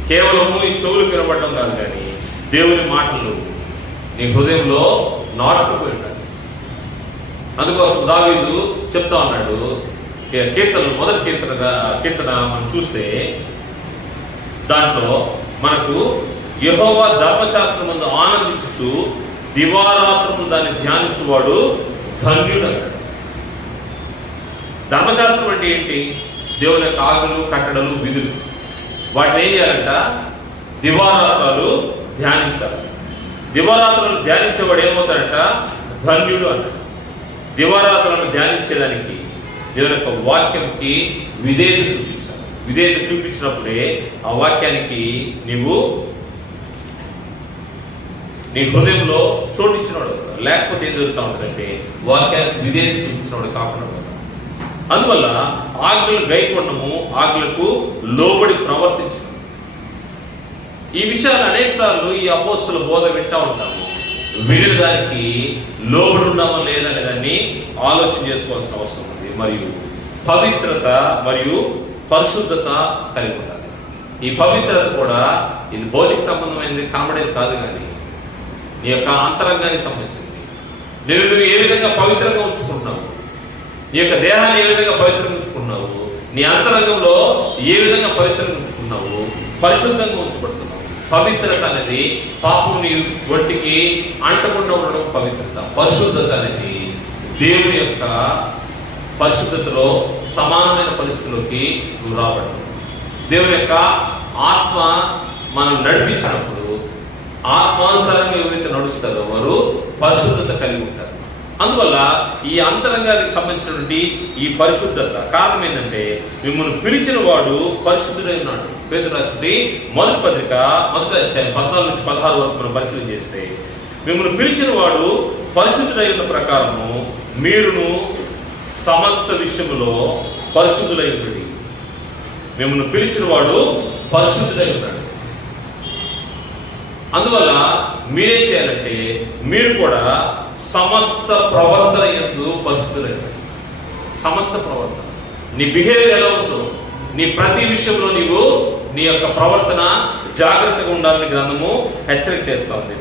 కేవలము ఈ చెవులు వినబడడం కాదు, కానీ దేవుని మాటలు నీ హృదయంలో నాటుకుపోయి ఉండాలి. అందుకోసం దావీదు చెప్తా ఉన్నాడు, కీర్తనలు మొదటి కీర్తన మనం చూస్తే దాంట్లో మనకు యెహోవా ధర్మశాస్త్రమందు ఆనందించుచు దివారాత్రములు దాన్ని ధ్యానించువాడు ధన్యుడు అన్నాడు. ధర్మశాస్త్రం అంటే ఏంటి? దేవుని యొక్క ఆజ్ఞలు, కట్టడలు, విధులు. వాటిని ఏం చేయాలంట? దివారాత్రాలు ధ్యానించాలి. దివారాత్రాలు ధ్యానించేవాడు ఏమవుతాడంట? ధన్యుడు అన్నాడు. దివారాత్రాలను ధ్యానించేదానికి దేవుని యొక్క వాక్యంకి విధేయత చూపించాలి. విధేయత చూపించినప్పుడే ఆ వాక్యానికి నీవు నీ హృదయంలో చోటిచ్చినవాడు. లేకపోతే ఏం జరుగుతూ ఉంటుందంటే వాక్యానికి విధేయత చూపించినవాడు కాకుండా. అందువల్ల ఆజ్ఞలు గైకొనడము, ఆజ్ఞలకు లోబడి ప్రవర్తించడం, ఈ విషయాలు అనేక సార్లు ఈ అపోస్తల బోధ వింటా ఉంటాము. వీరి దానికి లోబడి ఉన్నామా లేదనే దాన్ని ఆలోచన చేసుకోవాల్సిన అవసరం ఉంది. మరియు పవిత్రత మరియు పరిశుద్ధత కలిగి ఉండాలి. ఈ పవిత్రత కూడా ఇది భౌతిక సంబంధమైనది, కనబడేది కాదు, కానీ నీ యొక్క అంతరంగానికి సంబంధించింది. నువ్వు ఏ విధంగా పవిత్రంగా ఉంచుకుంటున్నావు, నీ యొక్క దేహాన్ని ఏ విధంగా పవిత్రంగా ఉంచుకున్నావు, నీ అంతరంగంలో ఏ విధంగా పవిత్రంగా ఉంచుకున్నావు, పరిశుద్ధంగా ఉంచబడుతున్నావు. పవిత్రత అనేది పాపం నీ ఒంటికి అంటకుండా ఉండడం పవిత్రత. పరిశుద్ధత అనేది దేవుని యొక్క పరిశుద్ధతలో సమానమైన పరిస్థితుల్లోకి నువ్వు రాబడ్డావు. దేవుని యొక్క ఆత్మ మనం నడిపించినప్పుడు ఆత్మానుసారంగా ఎవరైతే నడుస్తారో వారు పరిశుద్ధత కలిగి ఉంటారు. అందువల్ల ఈ అంతరంగానికి సంబంధించినటువంటి ఈ పరిశుద్ధత కారణం ఏంటంటే మిమ్మల్ని పిలిచిన వాడు పరిశుద్ధుడై ఉన్నాడు. పేతురు రాసిన మొదటి పత్రిక 1వ అధ్యాయం 14 నుంచి 16 వరకు మనం పరిశీలన చేస్తే, మిమ్మల్ని పిలిచిన వాడు పరిశుద్ధుడై ఉన్న ప్రకారము మీరును సమస్త విషయములో పరిశుద్ధులై ఉండండి. మిమ్మల్ని పిలిచిన వాడు పరిశుద్ధుడై ఉన్నాడు. అందువల్ల మీరేం చేయాలంటే మీరు కూడా సమస్త ప్రవర్తన యందు పరిశుద్ధులైన. సమస్త ప్రవర్తన, నీ బిహేవియర్ ఎలా ఉందో, నీ ప్రతి విషయంలో నీవు నీ యొక్క ప్రవర్తన జాగ్రత్తగా ఉండాలని గ్రంథము హెచ్చరిక చేస్తా ఉంది.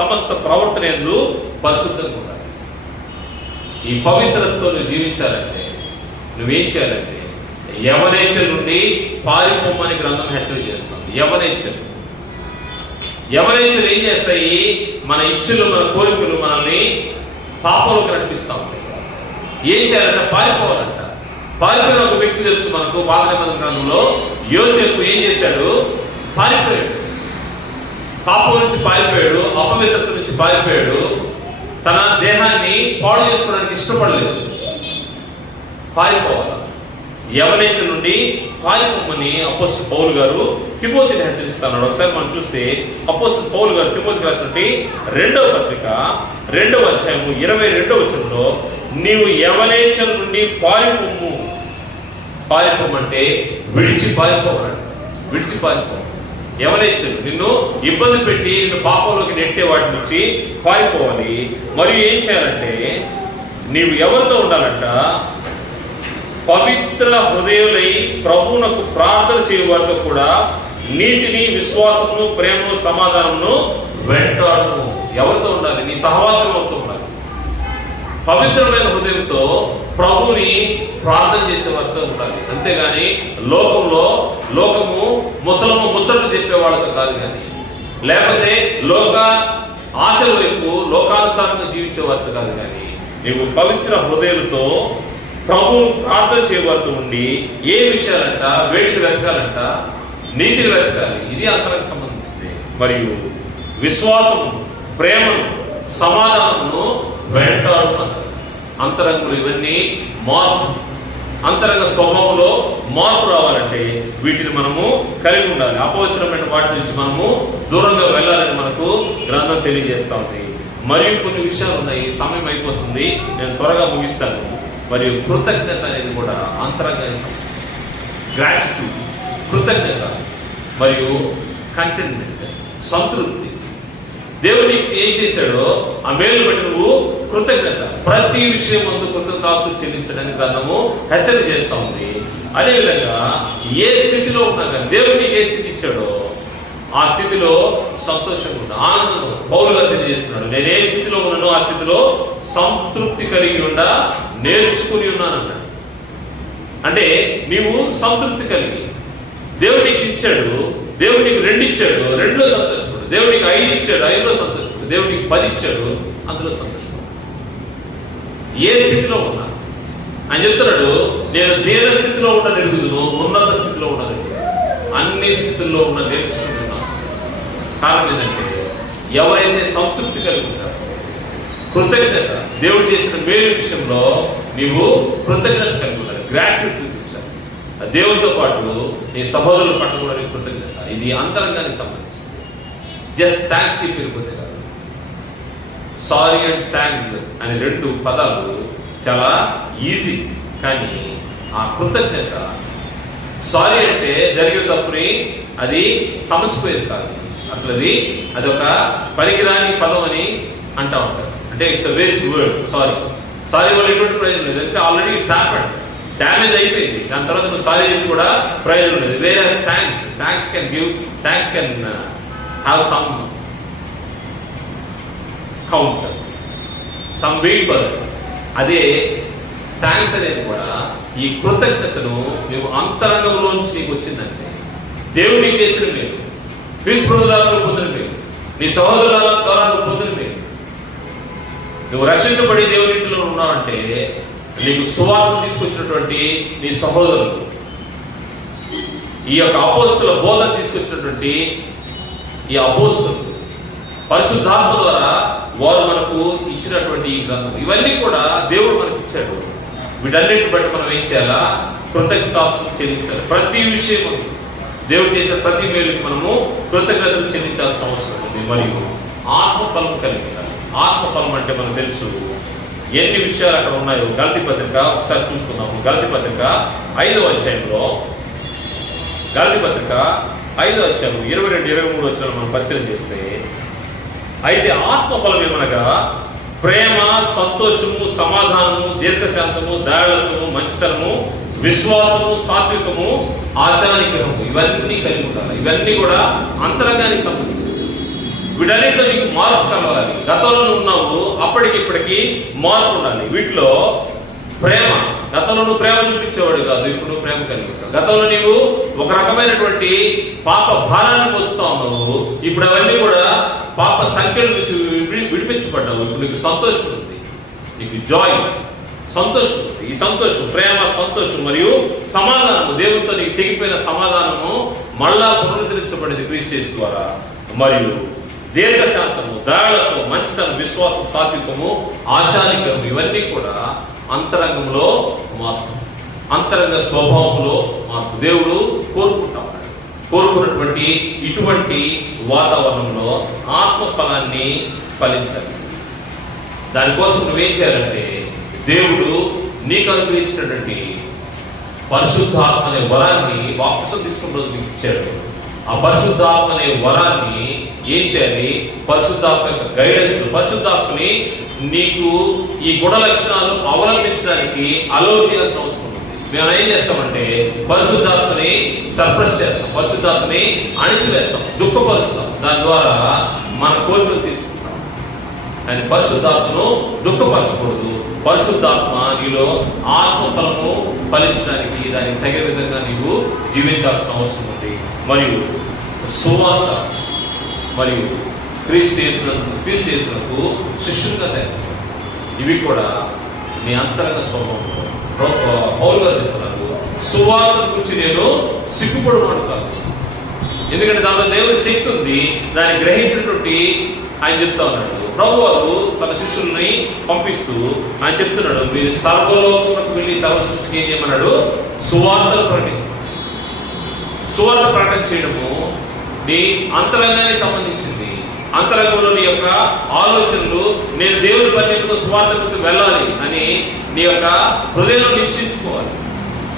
సమస్త ప్రవర్తన యందు పరిశుద్ధంగా ఉండాలి. ఈ పవిత్రతతో నువ్వు జీవించాలంటే నువ్వేం చేయాలంటే యవనేచ్ఛల నుండి పారిపోమని గ్రంథం హెచ్చరిక చేస్తుంది. యవనేచ్ఛలు ఏం చేస్తాయి? మన ఇచ్ఛలు, మన కోరికలు మనల్ని పాపంలోకి నడిపిస్తూ ఉంటాయి. ఏం చేయాలంటే పారిపోవాలంట. పారిపోయిన ఒక వ్యక్తి తెలుసు మనకు, పాత నిబంధన గ్రంథంలో యోసేపు ఏం చేశాడు? పారిపోయాడు. పాపం నుంచి పారిపోయాడు, అపవిత్రత నుంచి పారిపోయాడు. తన దేహాన్ని పాడు చేసుకోవడానికి ఇష్టపడలేదు. పారిపోవాలి. యవనేచ్ఛల నుండి పారిపోమని అపోస్తలుడు పౌలు గారు తిమోతిని హెచ్చరిస్తున్నాడు. ఒకసారి మనం చూస్తే అపోస్తలుడు పౌలు గారు తిమోతికి రాసినటువంటి 2వ పత్రిక 2వ అధ్యాయము 22వ వచనంలో, నీవు యవనేచ్ఛల నుండి పారిపోము. పారిపోమంటే విడిచి పారిపోవాలంట. విడిచి పారిపో. యవనేచ్ఛలు నిన్ను ఇబ్బంది పెట్టి నిన్ను పాపంలోకి నెట్టే వాటి నుంచి పారిపోవాలి. మరియు ఏం చేయాలంటే నీవు ఎవరితో ఉండాలంట? పవిత్ర హృదయులై ప్రభువునకు ప్రార్థన చేయవారితో కూడా నీతిని, విశ్వాసమును, ప్రేమను, సమాధానమును వెంటాడును. ఎవరితో ఉండాలి? నీ సహవాసం అవుతూ ఉండాలి. పవిత్రమైన హృదయంతో ప్రభుని ప్రార్థన చేసే వారితో ఉండాలి. అంతేగాని లోకము ముసలము ముచ్చట్లు చెప్పే వాళ్ళతో కాదు, కానీ లేకపోతే లోక ఆశల వైపు లోకానుసారంగా జీవించే వారితో కాదు, కానీ నీవు పవిత్ర హృదయాలతో ప్రభువు ప్రార్థన చేయవలసి ఉండి ఏ విషయాలంట? వేటిని వెతకాలంట? నీతిని వెతకాలి. ఇది అంతరంగ సంబంధించింది. మరియు విశ్వాసము, ప్రేమను, సమాధానమును వెంటాడుతున్నారు. అంతరంగులు ఇవన్నీ మార్పు, అంతరంగ స్వభావంలో మార్పు రావాలంటే వీటిని మనము కలిగి ఉండాలి. అపవిత్రమైన వాటి నుంచి మనము దూరంగా వెళ్ళాలని మనకు గ్రంథం తెలియజేస్తా ఉంది. మరియు కొన్ని విషయాలు ఉన్నాయి, సమయం అయిపోతుంది, నేను త్వరగా ముగిస్తాను. మరియు కృతజ్ఞత అనేది కూడా అంతరంగానికి సంబంధించి. గ్రాటిట్యూడ్, కృతజ్ఞత మరియు కంటెంట్మెంట్, సంతృప్తి. దేవుడు ఏం చేశాడో ఆ మేలు బట్టి నువ్వు కృతజ్ఞత, ప్రతి విషయం ముందు కృతజ్ఞతాస్తుతులు చెల్లించడానికి గ్రంథము హెచ్చరిక చేస్తా ఉంది. అదేవిధంగా ఏ స్థితిలో ఉన్నా కానీ దేవుడు నీకు ఏ స్థితి ఇచ్చాడో ఆ స్థితిలో సంతోషంగా ఉండ, ఆనందంగా పౌలుగా తెలియజేస్తున్నాడు. నేను ఏ స్థితిలో ఉన్నానో ఆ స్థితిలో సంతృప్తి కలిగి ఉండ నేర్చుకుని ఉన్నాను అన్నాడు. అంటే నీవు సంతృప్తి కలిగి, దేవుడు నీకు ఇచ్చాడు, దేవుడు నీకు 2 ఇచ్చాడు, 2లో సంతోషపడు. దేవుడు నీకు 5 ఇచ్చాడు, 5లో సంతోషపడు. దేవుడు నీకు 10 ఇచ్చాడు, అందులో సంతోషపడు. ఏ స్థితిలో ఉన్నా ఆయన చెప్తున్నాడు, నేను దీన స్థితిలో ఉన్న ఎరుగుదును, ఉన్నత స్థితిలో ఉన్న అన్ని స్థితుల్లో ఉన్న నేర్చుకుంటున్నాను. కారణం ఏంటంటే ఎవరైతే సంతృప్తి కలిగి ఉంటారో, కృతజ్ఞత, దేవుడు చేసిన మేలు విషయంలో నీవు కృతజ్ఞత కలిగి ఉండాలి, గ్రాట్యూడ్ చూపించాలి. దేవుడితో పాటు నీ సహోదరుల పట్ల కూడా నీ కృతజ్ఞత. ఇది అంతరంగానికి సంబంధించింది. జస్ట్ థ్యాంక్స్ చెప్పిపోతే కాదు. సారీ అండ్ థ్యాంక్స్ అనే 2 పదాలు చాలా ఈజీ, కానీ ఆ కృతజ్ఞత, సారీ అంటే జరిగే తప్పుని అది సమసిపోయేది కాదు, అసలు అది ఒక పనికిరాని పదం అని అంటా ఉంటారు. అంటే it's a waste word. Sorry వల్ల ఎటువంటి ప్రయోజనం లేదు. అంటే ఆల్రెడీ ఇట్స్ హ్యాపెండ్, డ్యామేజ్ అయిపోయింది. దాని తర్వాత నువ్వు సారీ చెప్పి కూడా ప్రయోజనం లేదు. వేరే thanks can have some count, some weight for. అదే థ్యాంక్స్ అనేది కూడా ఈ కృతజ్ఞతను నువ్వు అంతరంగంలోంచి నీకు వచ్చిందంటే, దేవుడు నీకు చేసిన మేలు, క్రీస్తు ప్రభు ద్వారా నువ్వు పొందిన మేలు, నీ సహోదరుల ద్వారా నువ్వు పొందిన మేలు, నువ్వు రక్షించబడి దేవుని ఇంటిలో ఉన్నావంటే నీకు సువార్తను తీసుకొచ్చినటువంటి నీ సహోదరులు, ఈ యొక్క అపోస్తుల బోధన తీసుకొచ్చినటువంటి ఈ అపోస్తులు, పరిశుద్ధాత్మ ద్వారా వారు మనకు ఇచ్చినటువంటి ఈ గ్రంథం, ఇవన్నీ కూడా దేవుడు మనకి ఇచ్చాడు. వీటన్నిటిని బట్టి మనం ఏం చేయాలా? కృతజ్ఞతాస్తులు చెల్లించాలి. ప్రతి విషయం దేవుడు చేసిన ప్రతి మేలుకి మనము కృతజ్ఞతలు చెల్లించాల్సిన అవసరం ఉంది. మరియు ఆత్మఫలం కలిగి ఉండాలి. ఆత్మఫలం అంటే మనకు తెలుసు ఎన్ని విషయాలు అక్కడ ఉన్నాయో. గలతీ పత్రిక ఒకసారి చూసుకుందాము. గలతీ పత్రిక 5వ అధ్యాయంలో, గలతీ పత్రిక 5వ అధ్యాయం 22-23 వచనాలు మనం పరిశీలన చేస్తే, అయితే ఆత్మఫలం ఏమనగా ప్రేమ, సంతోషము, సమాధానము, దీర్ఘశాంతము, దయాళత్వము, మంచితనము, విశ్వాసము, సాత్వికము, ఆశానిగ్రహము, ఇవన్నీ కలిగి ఉండాలి. ఇవన్నీ కూడా అంతరంగానికి సంబంధించింది. వీటన్నిటిలో నీకు మార్పు కలగాలి. గతంలో ఉన్నావు, అప్పటికిప్పటికి మార్పు ఉండాలి. వీటిలో ప్రేమ, గతంలో నువ్వు ప్రేమ చూపించేవాడు కాదు, ఇప్పుడు నువ్వు ప్రేమ కలిగి ఉంటావు. గతంలో నీవు ఒక రకమైనటువంటి పాప భారాన్ని మోస్తా ఉన్నావు, ఇప్పుడు అవన్నీ కూడా పాప సంఖ్యల నుంచి విడిపించబడ్డావు. ఇప్పుడు నీకు సంతోషం ఉంది, నీకు జాయ్, సంతోషం ఉంది. ఈ సంతోషం, ప్రేమ, సంతోషం మరియు సమాధానము, దేవునితో నీకు తెగిపోయిన సమాధానము మళ్ళా పునరుద్ధరించబడింది క్రీస్తు యేసు ద్వారా. మరియు దీర్ఘశాంతము, దయాళత్వం, మంచితనం, విశ్వాసం, సాత్వికము, ఆశానిగ్రహం, ఇవన్నీ కూడా అంతరంగంలో మార్పు, అంతరంగ స్వభావంలో మార్పు దేవుడు కోరుకుంటా ఉన్నాడు. కోరుకున్నటువంటి ఇటువంటి వాతావరణంలో ఆత్మఫలాన్ని ఫలించాలి. దానికోసం నువ్వేం చేయాలంటే, దేవుడు నీకు అనుగ్రహించినటువంటి పరిశుద్ధాత్మ అనే వరాన్ని బాప్తిసం తీసుకున్న రోజు నీకు ఇచ్చాడు. ఆ పరిశుద్ధాత్మ అనే వరాన్ని ఏం చేయాలి? పరిశుద్ధాత్మ యొక్క గైడెన్స్, పరిశుద్ధాత్మని నీకు ఈ గుణ లక్షణాలు అవలంబించడానికి అలో చేయాల్సిన అవసరం ఉంది. మేము ఏం చేస్తామంటే పరిశుద్ధాత్మని సర్ప్రెస్ చేస్తాం, పరిశుద్ధాత్మని అణిచివేస్తాం, దుఃఖపరుస్తాం. దాని ద్వారా మన కోరికలు తీర్చుకుంటాం. కానీ పరిశుద్ధాత్మను దుఃఖపరచకూడదు. పరిశుద్ధాత్మ నీలో ఆత్మఫలము ఫలించడానికి దానికి తగిన విధంగా నీవు జీవించాల్సిన అవసరం ఉంది. మరియు సువార్త మరియు క్రీస్తు యేసునకు శిష్యులుగా తయారు, ఇవి కూడా నీ అంతరంగ స్వభావంలో. పౌలు గారు చెప్తున్నారు, సువార్త గురించి నేను సిగ్గుపడువాడు కాదు, ఎందుకంటే దాంట్లో దేవుడి శక్తి ఉంది. దాన్ని గ్రహించినటువంటి ఆయన చెప్తా ఉన్నాడు. ప్రభు వారు తన శిష్యుల్ని పంపిస్తూ ఆయన చెప్తున్నాడు, మీరు సర్వలోకములకు వెళ్ళి సర్వ సృష్టికి ఏం చేయమన్నాడు? సువార్తను ప్రకటించు. సువార్త ప్రకటన చేయడము నీ అంతరంగానికి సంబంధించింది. అంతరంగంలో నీ యొక్క ఆలోచనలు, నేను దేవుని పనితో సువార్తకు వెళ్ళాలి అని నీ యొక్క హృదయంలో నిశ్చయించుకోవాలి.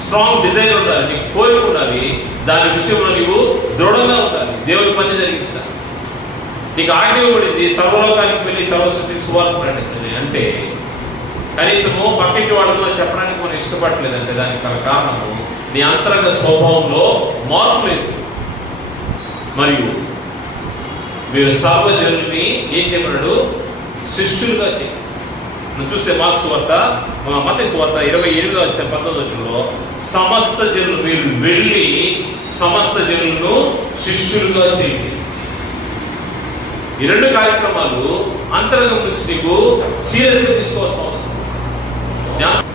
స్ట్రాంగ్ డిజైర్ ఉండాలి, నీకు కోరిక ఉండాలి. దాని విషయంలో నీవు దృఢంగా ఉండాలి. దేవుని పని జరిగించాలి. నీకు ఆజ్ఞ ఇవ్వబడింది, సర్వలోకానికి వెళ్ళి సర్వసృష్టికి సువార్త ప్రకటించండి అంటే, కనీసము పక్కింటి వాళ్ళతో చెప్పడానికి మనం ఇష్టపడలేదంటే దానికి గల కారణము నీ అంతరంగ స్వభావంలో మార్పు లేదు. మరియు మీరు సర్వజనుల్ని ఏం చెప్పాడు? శిష్యులుగా చేయండి. నువ్వు చూస్తే మత్తయి సువార్త 28:19 సమస్త జనులు మీరు వెళ్ళి సమస్త జనులను శిష్యులుగా చేయండి. ఈ రెండు కార్యక్రమాలు అంతరంగం నుంచి నీకు సీరియస్ గా తీసుకోవాల్సిన అవసరం.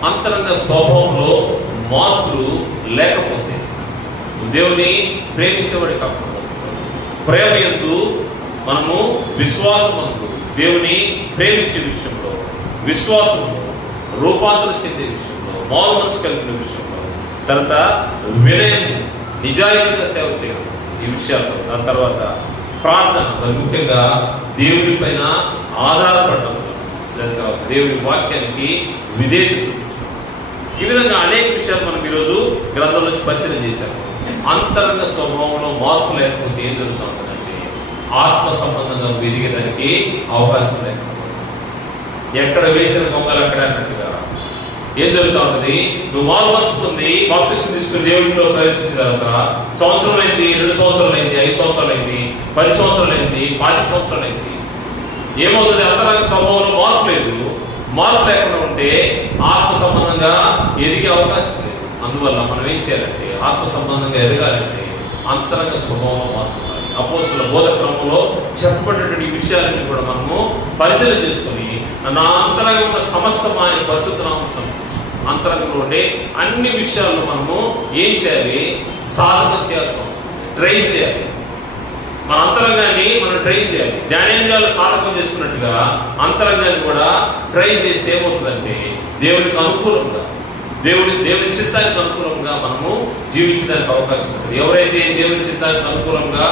అంతరంగ స్వభావంలో మార్పులు లేకపోతే దేవుని ప్రేమించేవాడి కాకుండా, ప్రేమ యందు మనము విశ్వాసమందు దేవుని ప్రేమించే విషయంలో, విశ్వాసంలో రూపాంతరం చెందే విషయంలో, మారు మనసు కలిగిన విషయంలో, తర్వాత వినయం, నిజాయితీగా సేవ చేయడం, ఈ విషయాల్లో, దాని తర్వాత ప్రార్థన, మరి ముఖ్యంగా దేవుని పైన ఆధారపడడం, దాని తర్వాత దేవుని వాక్యానికి విధేయత చూపించడం, ఈ విధంగా అనేక విషయాలు మనం ఈరోజు గ్రంథంలో పరిశీలన చేశాము. అంతరంగ స్వభావంలో మార్పు లేకపోతే ఏం జరుగుతూ ఉంటుందంటే ఆత్మ సంబంధంగా ఎదిగేదానికి అవకాశం లేకపోతే, ఎక్కడ వేసిన మొక్కలు అక్కడ అన్నట్టుగా ఏం జరుగుతూ ఉంటుంది? నువ్వు మారు మనసు పొంది బాప్తిస్మం తీసుకుని దేవుడిలో ప్రవేశించిన తర్వాత సంవత్సరం అయింది, 2 సంవత్సరాలు అయింది, 5 సంవత్సరాలు అయింది, 10 సంవత్సరాలు అయింది, 20 సంవత్సరాలు అయింది, ఏమవుతుంది? అంతరంగ స్వభావంలో మార్పు లేదు. మార్పు లేకుండా ఉంటే ఆత్మ సంబంధంగా ఎదిగే అవకాశం లేదు. అందువల్ల మనం ఏం చేయాలంటే ఆత్మ సంబంధంగా ఎదగాలంటే అంతరంగ స్వభావం మార్పు. అపోస్తలుల బోధ క్రమంలో చెప్పబడినటువంటి ఈ విషయాలన్నీ కూడా మనము పరిశీలన చేసుకుని నా అంతరంగం ఉన్న సమస్తం ఆయన పరిశుద్ధ నామమున సమర్పించి అంతరంగంలో ఉండే అన్ని విషయాల్లో మనము ఏం చేయాలి? సాధన చేయాల్సిన అవసరం, ట్రైన్ చేయాలి. మన అంతరంగాన్ని మనం ట్రైన్ చేయాలి. జ్ఞానేంద్రియాలు సాధకం చేసుకున్నట్టుగా అంతరంగాన్ని కూడా ట్రైన్ చేస్తే ఏమవుతుందంటే దేవునికి అనుకూలంగా, దేవుని చిత్తానికి అనుకూలంగా మనము జీవించడానికి అవకాశం ఉంటుంది. ఎవరైతే దేవుని చిత్తానికి అనుకూలంగా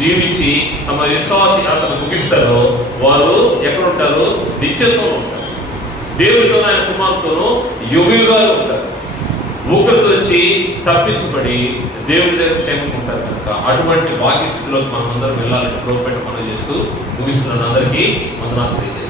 జీవించి తమ విశ్వాస యాత్రను ముగిస్తారో వారు ఎక్కడ ఉంటారు? నిత్యంలో ఉంటారు. దేవుడితో ఆయన కుమారుతోనూ యుగయుగాలు ఉంటారు. ఊపిరి వచ్చి తప్పించబడి దేవుడి దగ్గర క్షేమంగా ఉంటారు కనుక అటువంటి భాగ్య స్థితిలోకి మనం అందరం వెళ్ళాలని ప్రభువుపేట మనం చేస్తూ ముగిస్తున్నాను. అందరికీ వందనాలు తెలియజేస్తాను.